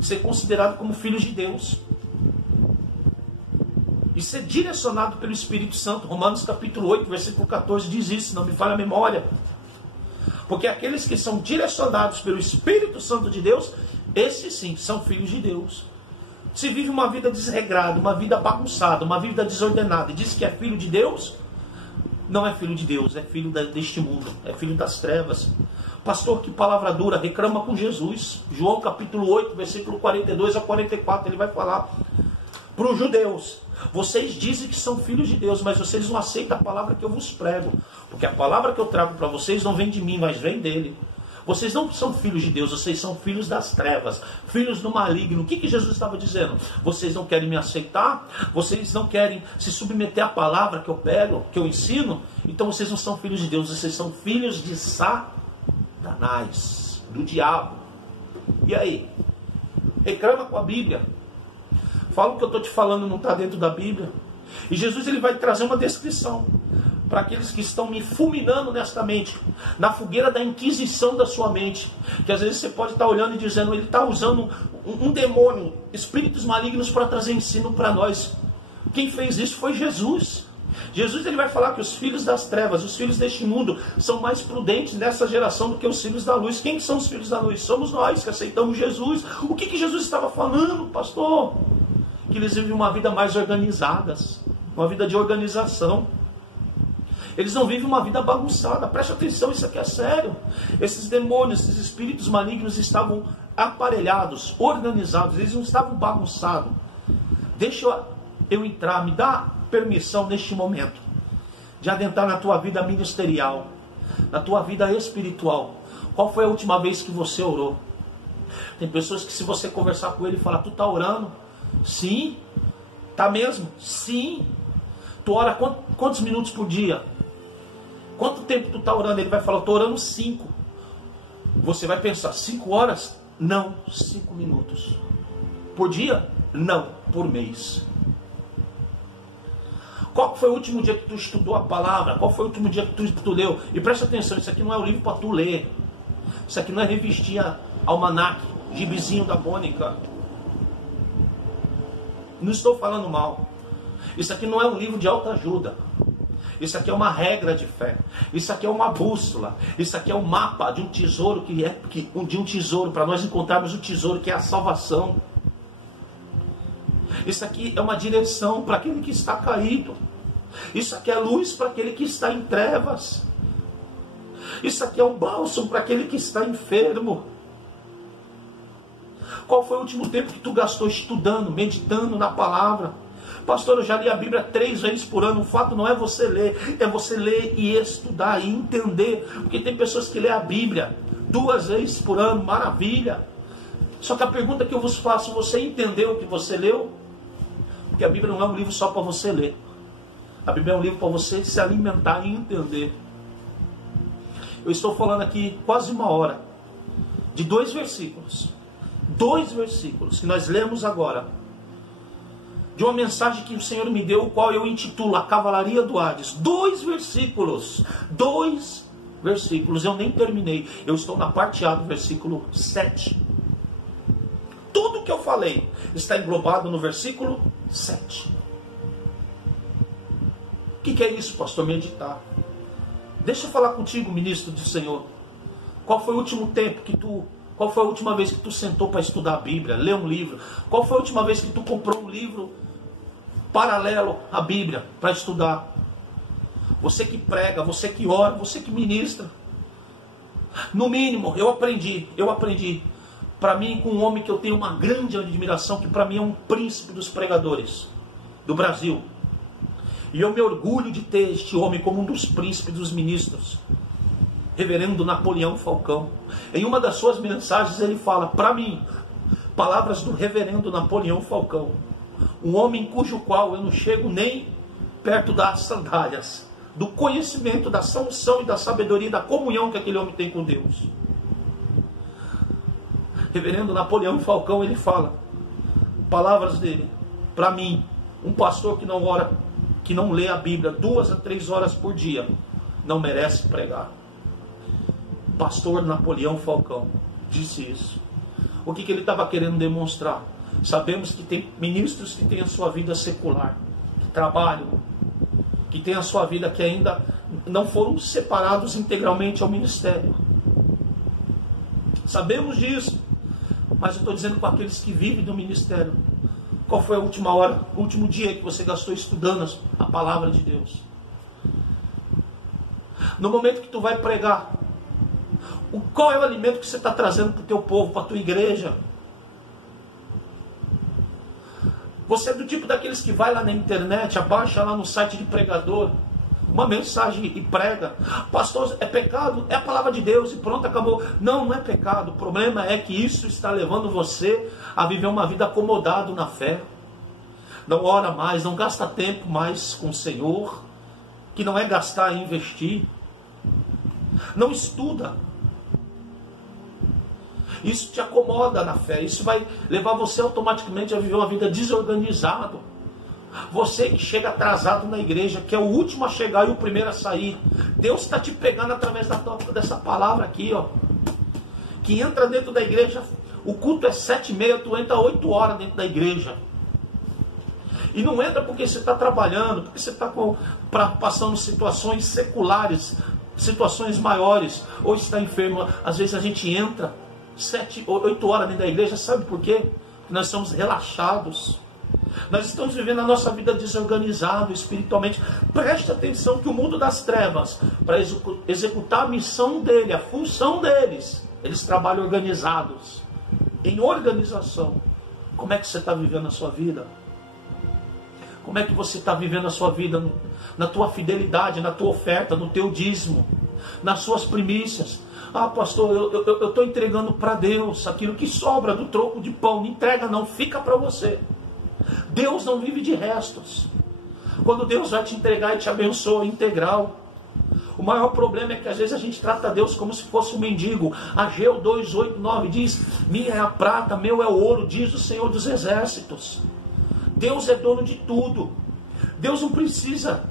ser considerado como filhos de Deus e ser direcionado pelo Espírito Santo. Romanos capítulo 8, versículo 14 diz isso, não me falha a memória. Porque aqueles que são direcionados pelo Espírito Santo de Deus, esses sim são filhos de Deus. Se vive uma vida desregrada, uma vida bagunçada, uma vida desordenada e diz que é filho de Deus, não é filho de Deus, é filho deste mundo, é filho das trevas. Pastor, que palavra dura, reclama com Jesus. João capítulo 8, versículo 42 a 44, ele vai falar para os judeus: vocês dizem que são filhos de Deus, mas vocês não aceitam a palavra que eu vos prego, porque a palavra que eu trago para vocês não vem de mim, mas vem dele. Vocês não são filhos de Deus, vocês são filhos das trevas, filhos do maligno. O que Jesus estava dizendo? Vocês não querem me aceitar? Vocês não querem se submeter à palavra que eu pego, que eu ensino? Então vocês não são filhos de Deus, vocês são filhos de Satanás, do diabo. E aí? Reclama com a Bíblia. Fala o que eu estou te falando não está dentro da Bíblia. E Jesus ele vai trazer uma descrição para aqueles que estão me fulminando nesta mente, na fogueira da inquisição da sua mente, que às vezes você pode estar olhando e dizendo, ele está usando um demônio, espíritos malignos para trazer ensino para nós. Quem fez isso foi Jesus. Jesus ele vai falar que os filhos das trevas, os filhos deste mundo, são mais prudentes nessa geração do que os filhos da luz. Quem são os filhos da luz? Somos nós que aceitamos Jesus. O que Jesus estava falando, pastor? Que eles vivem uma vida mais organizada, uma vida de organização. Eles não vivem uma vida bagunçada. Preste atenção, isso aqui é sério. Esses demônios, esses espíritos malignos estavam aparelhados, organizados. Eles não estavam bagunçados. Deixa eu entrar, me dá permissão neste momento de adentrar na tua vida ministerial, na tua vida espiritual. Qual foi a última vez que você orou? Tem pessoas que se você conversar com ele e falar, tu está orando? Sim. Tá mesmo? Sim. Tu ora quantos minutos por dia? Quanto tempo tu está orando? Ele vai falar, eu estou orando 5. Você vai pensar, 5 horas? Não, 5 minutos. Por dia? Não, por mês. Qual foi o último dia que tu estudou a palavra? Qual foi o último dia que tu leu? E presta atenção, isso aqui não é um livro para tu ler. Isso aqui não é revistinha, almanaque, gibizinho da Mônica. Não estou falando mal. Isso aqui não é um livro de autoajuda. Isso aqui é uma regra de fé. Isso aqui é uma bússola. Isso aqui é um mapa de um tesouro de um tesouro para nós encontrarmos o tesouro que é a salvação. Isso aqui é uma direção para aquele que está caído. Isso aqui é luz para aquele que está em trevas. Isso aqui é um bálsamo para aquele que está enfermo. Qual foi o último tempo que tu gastou estudando, meditando na palavra? Pastor, eu já li a Bíblia 3 vezes por ano. O fato não é você ler, é você ler e estudar e entender. Porque tem pessoas que lêem a Bíblia 2 vezes por ano, maravilha. Só que a pergunta que eu vos faço, você entendeu o que você leu? Porque a Bíblia não é um livro só para você ler. A Bíblia é um livro para você se alimentar e entender. Eu estou falando aqui quase 1 hora de 2 versículos. 2 versículos que nós lemos agora. De uma mensagem que o Senhor me deu, o qual eu intitulo A Cavalaria do Hades. 2 versículos. 2 versículos. Eu nem terminei. Eu estou na parte A do versículo 7. Tudo que eu falei está englobado no versículo 7. O que é isso, pastor? Meditar. Deixa eu falar contigo, ministro do Senhor. Qual foi o último tempo que tu... Qual foi a última vez que tu sentou para estudar a Bíblia, ler um livro? Qual foi a última vez que tu comprou um livro paralelo à Bíblia para estudar? Você que prega, você que ora, você que ministra. No mínimo, eu aprendi. Para mim, com um homem que eu tenho uma grande admiração, que para mim é um príncipe dos pregadores do Brasil. E eu me orgulho de ter este homem como um dos príncipes dos ministros. Reverendo Napoleão Falcão. Em uma das suas mensagens ele fala, para mim, palavras do reverendo Napoleão Falcão, um homem cujo qual eu não chego nem perto das sandálias, do conhecimento, da sanção e da sabedoria e da comunhão que aquele homem tem com Deus. Reverendo Napoleão Falcão, ele fala, palavras dele, para mim, um pastor que não ora, que não lê a Bíblia 2 a 3 horas por dia, não merece pregar. Pastor Napoleão Falcão disse isso. O que ele estava querendo demonstrar? Sabemos que tem ministros que têm a sua vida secular, que trabalham, que têm a sua vida que ainda não foram separados integralmente ao ministério. Sabemos disso, mas eu estou dizendo com aqueles que vivem do ministério. Qual foi a última hora, o último dia que você gastou estudando a palavra de Deus? No momento que tu vai pregar, qual é o alimento que você está trazendo para o teu povo, para a tua igreja? Você é do tipo daqueles que vai lá na internet, abaixa lá no site de pregador uma mensagem e prega. Pastor, é pecado? É a palavra de Deus e pronto, acabou. Não, não é pecado. O problema é que isso está levando você a viver uma vida acomodado na fé. Não ora mais, não gasta tempo mais com o Senhor, que não é gastar, é investir. Não estuda. Isso te acomoda na fé. Isso vai levar você automaticamente a viver uma vida desorganizada. Você que chega atrasado na igreja, que é o último a chegar e o primeiro a sair. Deus está te pegando através dessa palavra aqui, ó. Que entra dentro da igreja. O culto é 7h30, tu entra 8 horas dentro da igreja. E não entra porque você está trabalhando, porque você está passando situações seculares, situações maiores, ou está enfermo. Às vezes a gente entra 7, 8 horas dentro da igreja, sabe por quê? Porque nós estamos relaxados. Nós estamos vivendo a nossa vida desorganizada espiritualmente. Preste atenção que o mundo das trevas, para executar a missão dele, a função deles, eles trabalham organizados, em organização. Como é que você está vivendo a sua vida? Como é que você está vivendo a sua vida? Na tua fidelidade, na tua oferta, no teu dízimo, nas suas primícias. Ah, pastor, eu estou entregando para Deus aquilo que sobra do troco de pão. Não entrega não, fica para você. Deus não vive de restos. Quando Deus vai te entregar e te abençoa integral. O maior problema é que às vezes a gente trata Deus como se fosse um mendigo. Ageu 2:8-9 diz: minha é a prata, meu é o ouro, diz o Senhor dos Exércitos. Deus é dono de tudo. Deus não precisa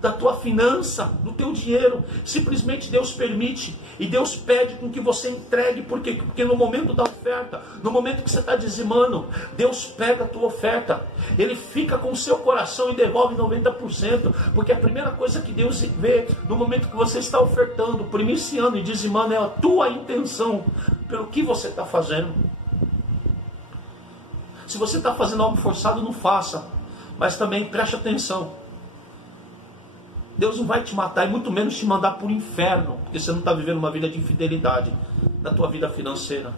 da tua finança, do teu dinheiro. Simplesmente Deus permite e Deus pede com que você entregue. Porque no momento da oferta, no momento que você está dizimando, Deus pega a tua oferta, Ele fica com o seu coração e devolve 90%. Porque a primeira coisa que Deus vê no momento que você está ofertando, primiciando e dizimando, é a tua intenção pelo que você está fazendo. Se você está fazendo algo forçado, não faça. Mas também preste atenção. Deus não vai te matar e muito menos te mandar para o inferno, porque você não está vivendo uma vida de infidelidade na tua vida financeira.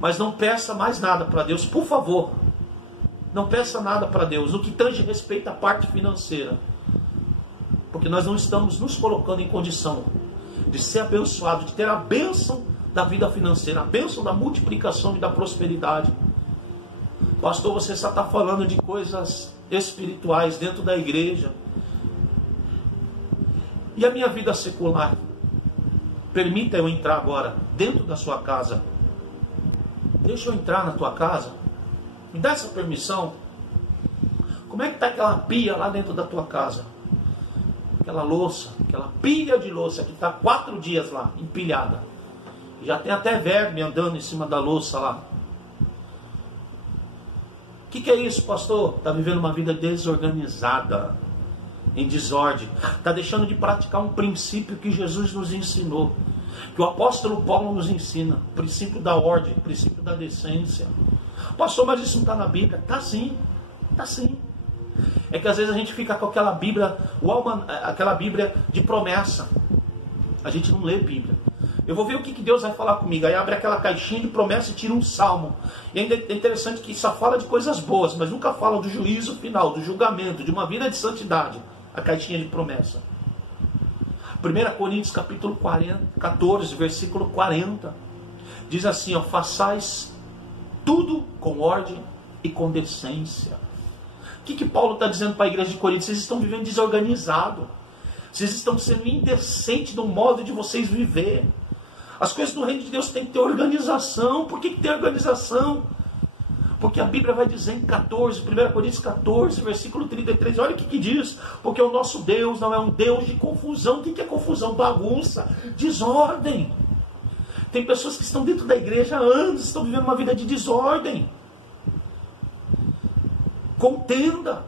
Mas não peça mais nada para Deus, por favor. Não peça nada para Deus, no que tange respeito à parte financeira. Porque nós não estamos nos colocando em condição de ser abençoado, de ter a bênção da vida financeira, a bênção da multiplicação e da prosperidade. Pastor, você só está falando de coisas espirituais dentro da igreja. E a minha vida secular? Permita eu entrar agora dentro da sua casa. Deixa eu entrar na tua casa. Me dá essa permissão. Como é que está aquela pia lá dentro da tua casa? Aquela louça, aquela pilha de louça que está 4 dias lá, empilhada. Já tem até verme andando em cima da louça lá. O que é isso, pastor? Está vivendo uma vida desorganizada, em desordem. Está deixando de praticar um princípio que Jesus nos ensinou, que o apóstolo Paulo nos ensina, o princípio da ordem, o princípio da decência. Pastor, mas isso não está na Bíblia? Está sim, está sim. É que às vezes a gente fica com aquela Bíblia, aquela Bíblia de promessa. A gente não lê Bíblia. Eu vou ver o que Deus vai falar comigo. Aí abre aquela caixinha de promessa e tira um salmo. E ainda é interessante que só fala de coisas boas, mas nunca fala do juízo final, do julgamento, de uma vida de santidade. A caixinha de promessa. 1 Coríntios capítulo 14, versículo 40. Diz assim, ó: façais tudo com ordem e com decência. O que Paulo está dizendo para a igreja de Corinto? Vocês estão vivendo desorganizado. Vocês estão sendo indecentes no modo de vocês viver. As coisas do reino de Deus têm que ter organização. Por que tem organização? Porque a Bíblia vai dizer em 1 Coríntios 14, versículo 33, olha o que diz: porque o nosso Deus não é um Deus de confusão. O que é confusão? Bagunça, desordem. Tem pessoas que estão dentro da igreja há anos, estão vivendo uma vida de desordem. Contenda.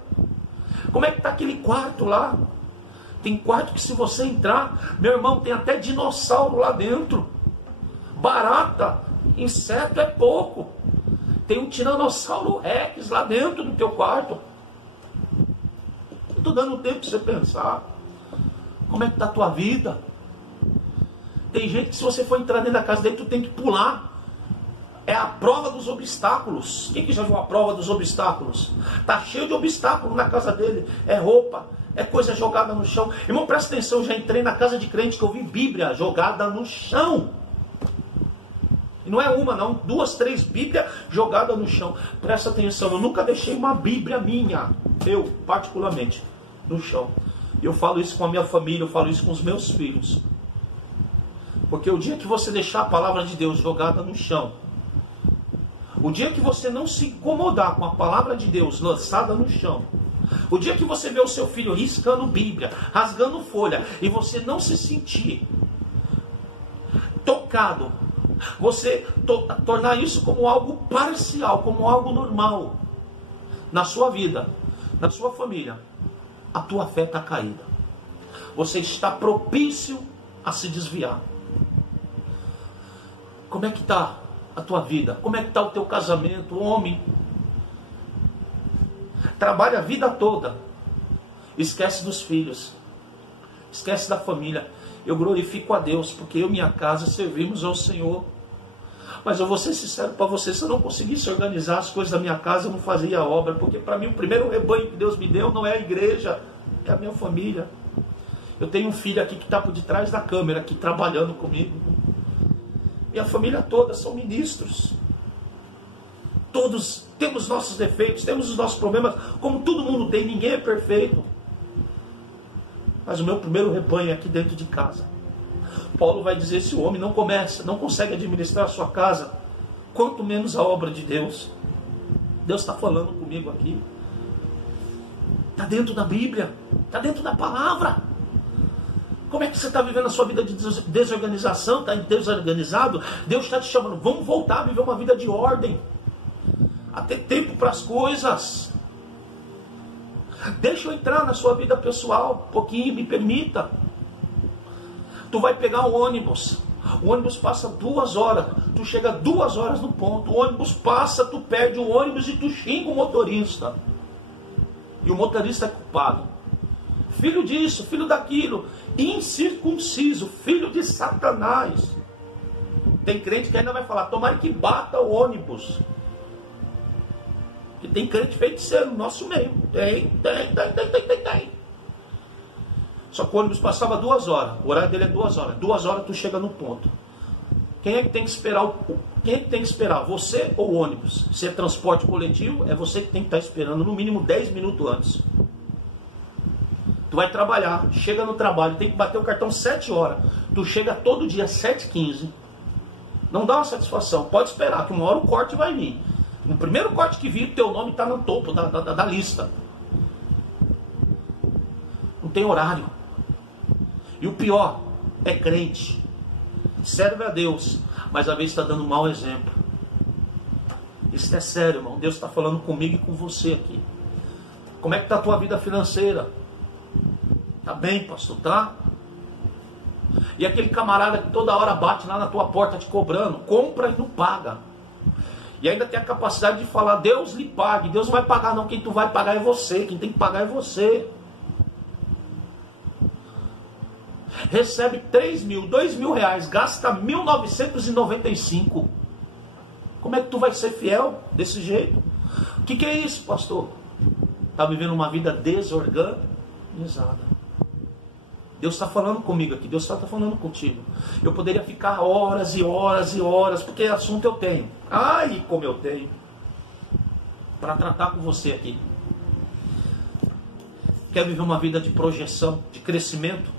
Como é que está aquele quarto lá? Tem quarto que se você entrar, meu irmão, tem até dinossauro lá dentro. Barata, inseto é pouco. Tem um tiranossauro rex lá dentro do teu quarto. Estou dando tempo para você pensar. Como é que está a tua vida? Tem gente que se você for entrar dentro da casa dele, tu tem que pular. É a prova dos obstáculos. Quem que já viu a prova dos obstáculos? Está cheio de obstáculos na casa dele. É roupa, é coisa jogada no chão. Irmão, presta atenção, eu já entrei na casa de crente que eu vi Bíblia jogada no chão. E não é uma não, 2, 3 Bíblias jogadas no chão. Presta atenção, eu nunca deixei uma Bíblia minha, eu particularmente, no chão. Eu falo isso com a minha família, eu falo isso com os meus filhos. Porque o dia que você deixar a palavra de Deus jogada no chão, o dia que você não se incomodar com a palavra de Deus lançada no chão, o dia que você vê o seu filho riscando Bíblia, rasgando folha, e você não se sentir tocado, você tornar isso como algo parcial, como algo normal na sua vida, na sua família, a tua fé está caída. Você está propício a se desviar. Como é que está a tua vida? Como é que está o teu casamento? Homem, trabalha a vida toda, esquece dos filhos, esquece da família. Eu glorifico a Deus, porque eu e minha casa servimos ao Senhor. Mas eu vou ser sincero para você, se eu não conseguisse organizar as coisas da minha casa, eu não fazia a obra. Porque para mim o primeiro rebanho que Deus me deu não é a igreja, é a minha família. Eu tenho um filho aqui que está por detrás da câmera, aqui trabalhando comigo. Minha família toda são ministros. Todos temos nossos defeitos, temos os nossos problemas, como todo mundo tem, ninguém é perfeito. Mas o meu primeiro rebanho é aqui dentro de casa. Paulo vai dizer, se o homem não consegue administrar a sua casa, quanto menos a obra de Deus. Deus está falando comigo aqui. Está dentro da Bíblia, está dentro da palavra. Como é que você está vivendo a sua vida de desorganização? Está desorganizado? Deus está te chamando, vamos voltar a viver uma vida de ordem, a ter tempo para as coisas. Deixa eu entrar na sua vida pessoal, um pouquinho, me permita. Tu vai pegar o ônibus passa 2 horas, tu chega 2 horas no ponto, o ônibus passa, tu perde o ônibus e tu xinga o motorista. E o motorista é culpado. Filho disso, filho daquilo, incircunciso, filho de Satanás. Tem crente que ainda vai falar, tomara que bata o ônibus. E tem crente feiticeiro no nosso meio. Tem. Só que o ônibus passava 2 horas. O horário dele é 2 horas. 2 horas tu chega no ponto. Quem é que tem que esperar? Quem é que tem que esperar? Você ou o ônibus? Se é transporte coletivo, é você que tem que estar esperando no mínimo 10 minutos antes. Tu vai trabalhar, chega no trabalho, tem que bater o cartão 7 horas. Tu chega todo dia 7h15. Não dá uma satisfação. Pode esperar que uma hora o corte vai vir. No primeiro corte que vir, teu nome está no topo da lista. Não tem horário. E o pior é crente. Serve a Deus, mas às vezes está dando um mau exemplo. Isso é sério, irmão. Deus está falando comigo e com você aqui. Como é que está a tua vida financeira? Tá bem, pastor, tá? E aquele camarada que toda hora bate lá na tua porta te cobrando, compra e não paga. E ainda tem a capacidade de falar, Deus lhe pague. Deus não vai pagar não, quem tu vai pagar é você. Quem tem que pagar é você. Recebe 3 mil, 2 mil reais, gasta 1.995. Como é que tu vai ser fiel desse jeito? O que é isso, pastor? Está vivendo uma vida desorganizada. Deus está falando comigo aqui, Deus está falando contigo. Eu poderia ficar horas e horas e horas, porque assunto eu tenho. Ai, como eu tenho. Para tratar com você aqui. Quer viver uma vida de projeção, de crescimento?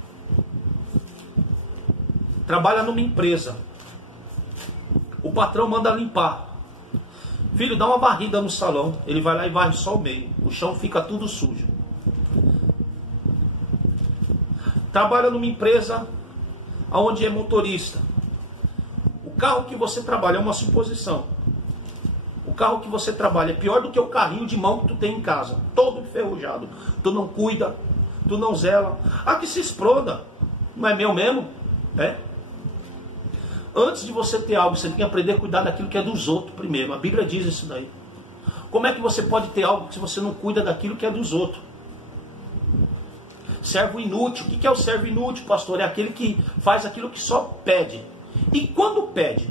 Trabalha numa empresa. O patrão manda limpar. Filho, dá uma varrida no salão. Ele vai lá e varre só o meio. O chão fica tudo sujo. Trabalha numa empresa onde é motorista. carro que você trabalha, é uma suposição. O carro que você trabalha é pior do que o carrinho de mão que tu tem em casa. Todo enferrujado. Tu não cuida, tu não zela. Ah, que se exploda. Não é meu mesmo? É. Antes de você ter algo, você tem que aprender a cuidar daquilo que é dos outros primeiro. A Bíblia diz isso daí. Como é que você pode ter algo se você não cuida daquilo que é dos outros? Servo inútil. O que é o servo inútil, pastor? É aquele que faz aquilo que só pede. E quando pede?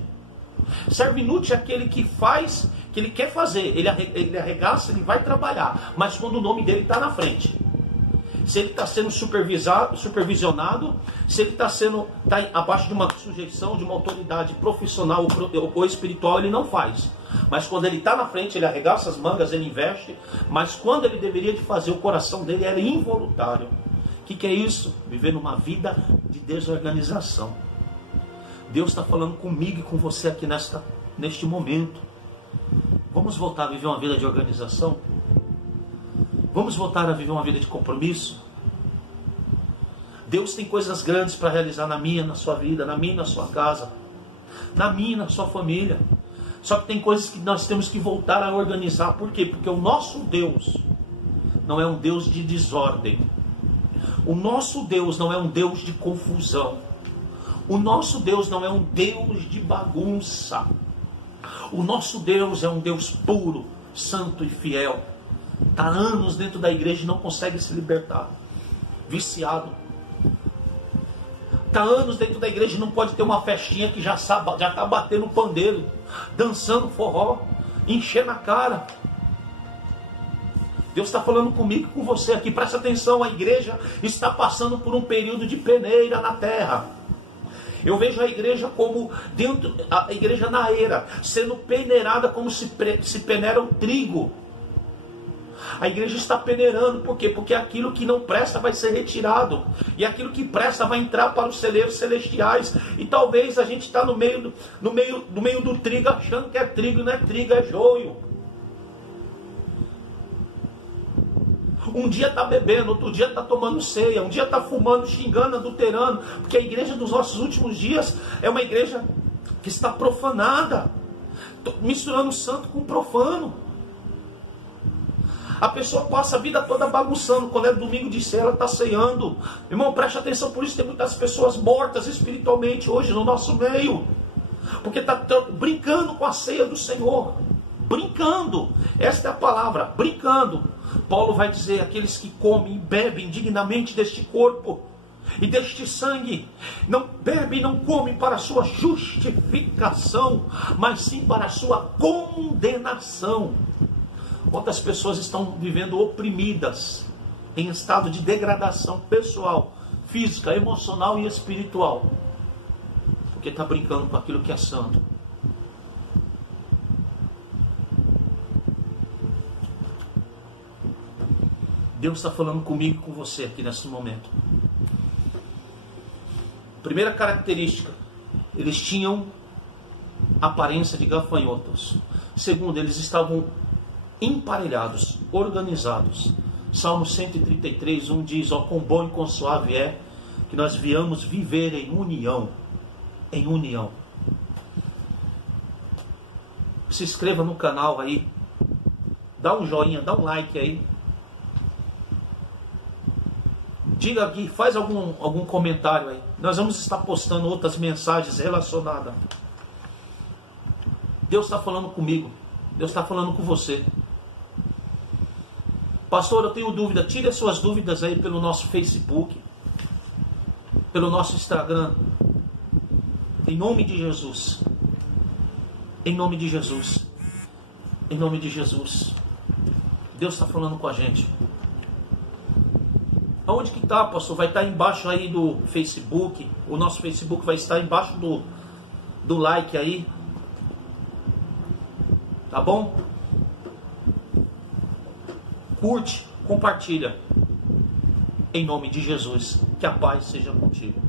Servo inútil é aquele que faz, que ele quer fazer. Ele arregaça, ele vai trabalhar. Mas quando o nome dele está na frente. Se ele está sendo supervisionado, se ele está abaixo de uma sujeição, de uma autoridade profissional ou espiritual, ele não faz. Mas quando ele está na frente, ele arregaça as mangas, ele investe. Mas quando ele deveria de fazer, o coração dele era involuntário. O que é isso? Viver numa vida de desorganização. Deus está falando comigo e com você aqui neste momento. Vamos voltar a viver uma vida de organização? Vamos voltar a viver uma vida de compromisso? Deus tem coisas grandes para realizar na minha, na sua vida, na minha, na sua casa, na minha, na sua família. Só que tem coisas que nós temos que voltar a organizar. Por quê? Porque o nosso Deus não é um Deus de desordem. O nosso Deus não é um Deus de confusão. O nosso Deus não é um Deus de bagunça. O nosso Deus é um Deus puro, santo e fiel. Está anos dentro da igreja e não consegue se libertar. Viciado. Está anos dentro da igreja e não pode ter uma festinha que já está batendo pandeiro, dançando forró, enchendo a cara. Deus está falando comigo e com você aqui. Presta atenção, a igreja está passando por um período de peneira na terra. Eu vejo a igreja como a igreja na era, sendo peneirada como se peneira o trigo. A igreja está peneirando, por quê? Porque aquilo que não presta vai ser retirado. E aquilo que presta vai entrar para os celeiros celestiais. E talvez a gente está no meio do trigo, achando que é trigo, não é trigo, é joio. Um dia está bebendo, outro dia está tomando ceia, um dia está fumando, xingando, adulterando. Porque a igreja dos nossos últimos dias é uma igreja que está profanada, misturando o santo com o profano. A pessoa passa a vida toda bagunçando. Quando é domingo de ceia, ela está ceando. Irmão, preste atenção, por isso tem muitas pessoas mortas espiritualmente hoje no nosso meio. Porque está brincando com a ceia do Senhor. Brincando. Esta é a palavra, brincando. Paulo vai dizer, aqueles que comem e bebem dignamente deste corpo e deste sangue, não bebem e não comem para a sua justificação, mas sim para a sua condenação. Quantas pessoas estão vivendo oprimidas, em estado de degradação pessoal, física, emocional e espiritual, porque está brincando com aquilo que é santo. Deus está falando comigo e com você aqui nesse momento. Primeira característica, eles tinham aparência de gafanhotos. Segundo, eles estavam emparelhados, organizados. Salmo 133, 1 diz, ó, quão bom e quão suave é que nós viemos viver em união. Em união. Se inscreva no canal aí. Dá um joinha, dá um like aí. Diga aqui, faz algum comentário aí. Nós vamos estar postando outras mensagens relacionadas. Deus está falando comigo. Deus está falando com você. Pastor, eu tenho dúvida. Tire as suas dúvidas aí pelo nosso Facebook, pelo nosso Instagram. Em nome de Jesus. Em nome de Jesus. Em nome de Jesus. Deus está falando com a gente. Aonde que está, pastor? Vai estar embaixo aí do Facebook. O nosso Facebook vai estar embaixo do like aí. Tá bom? Curte, compartilha. Em nome de Jesus. Que a paz seja contigo.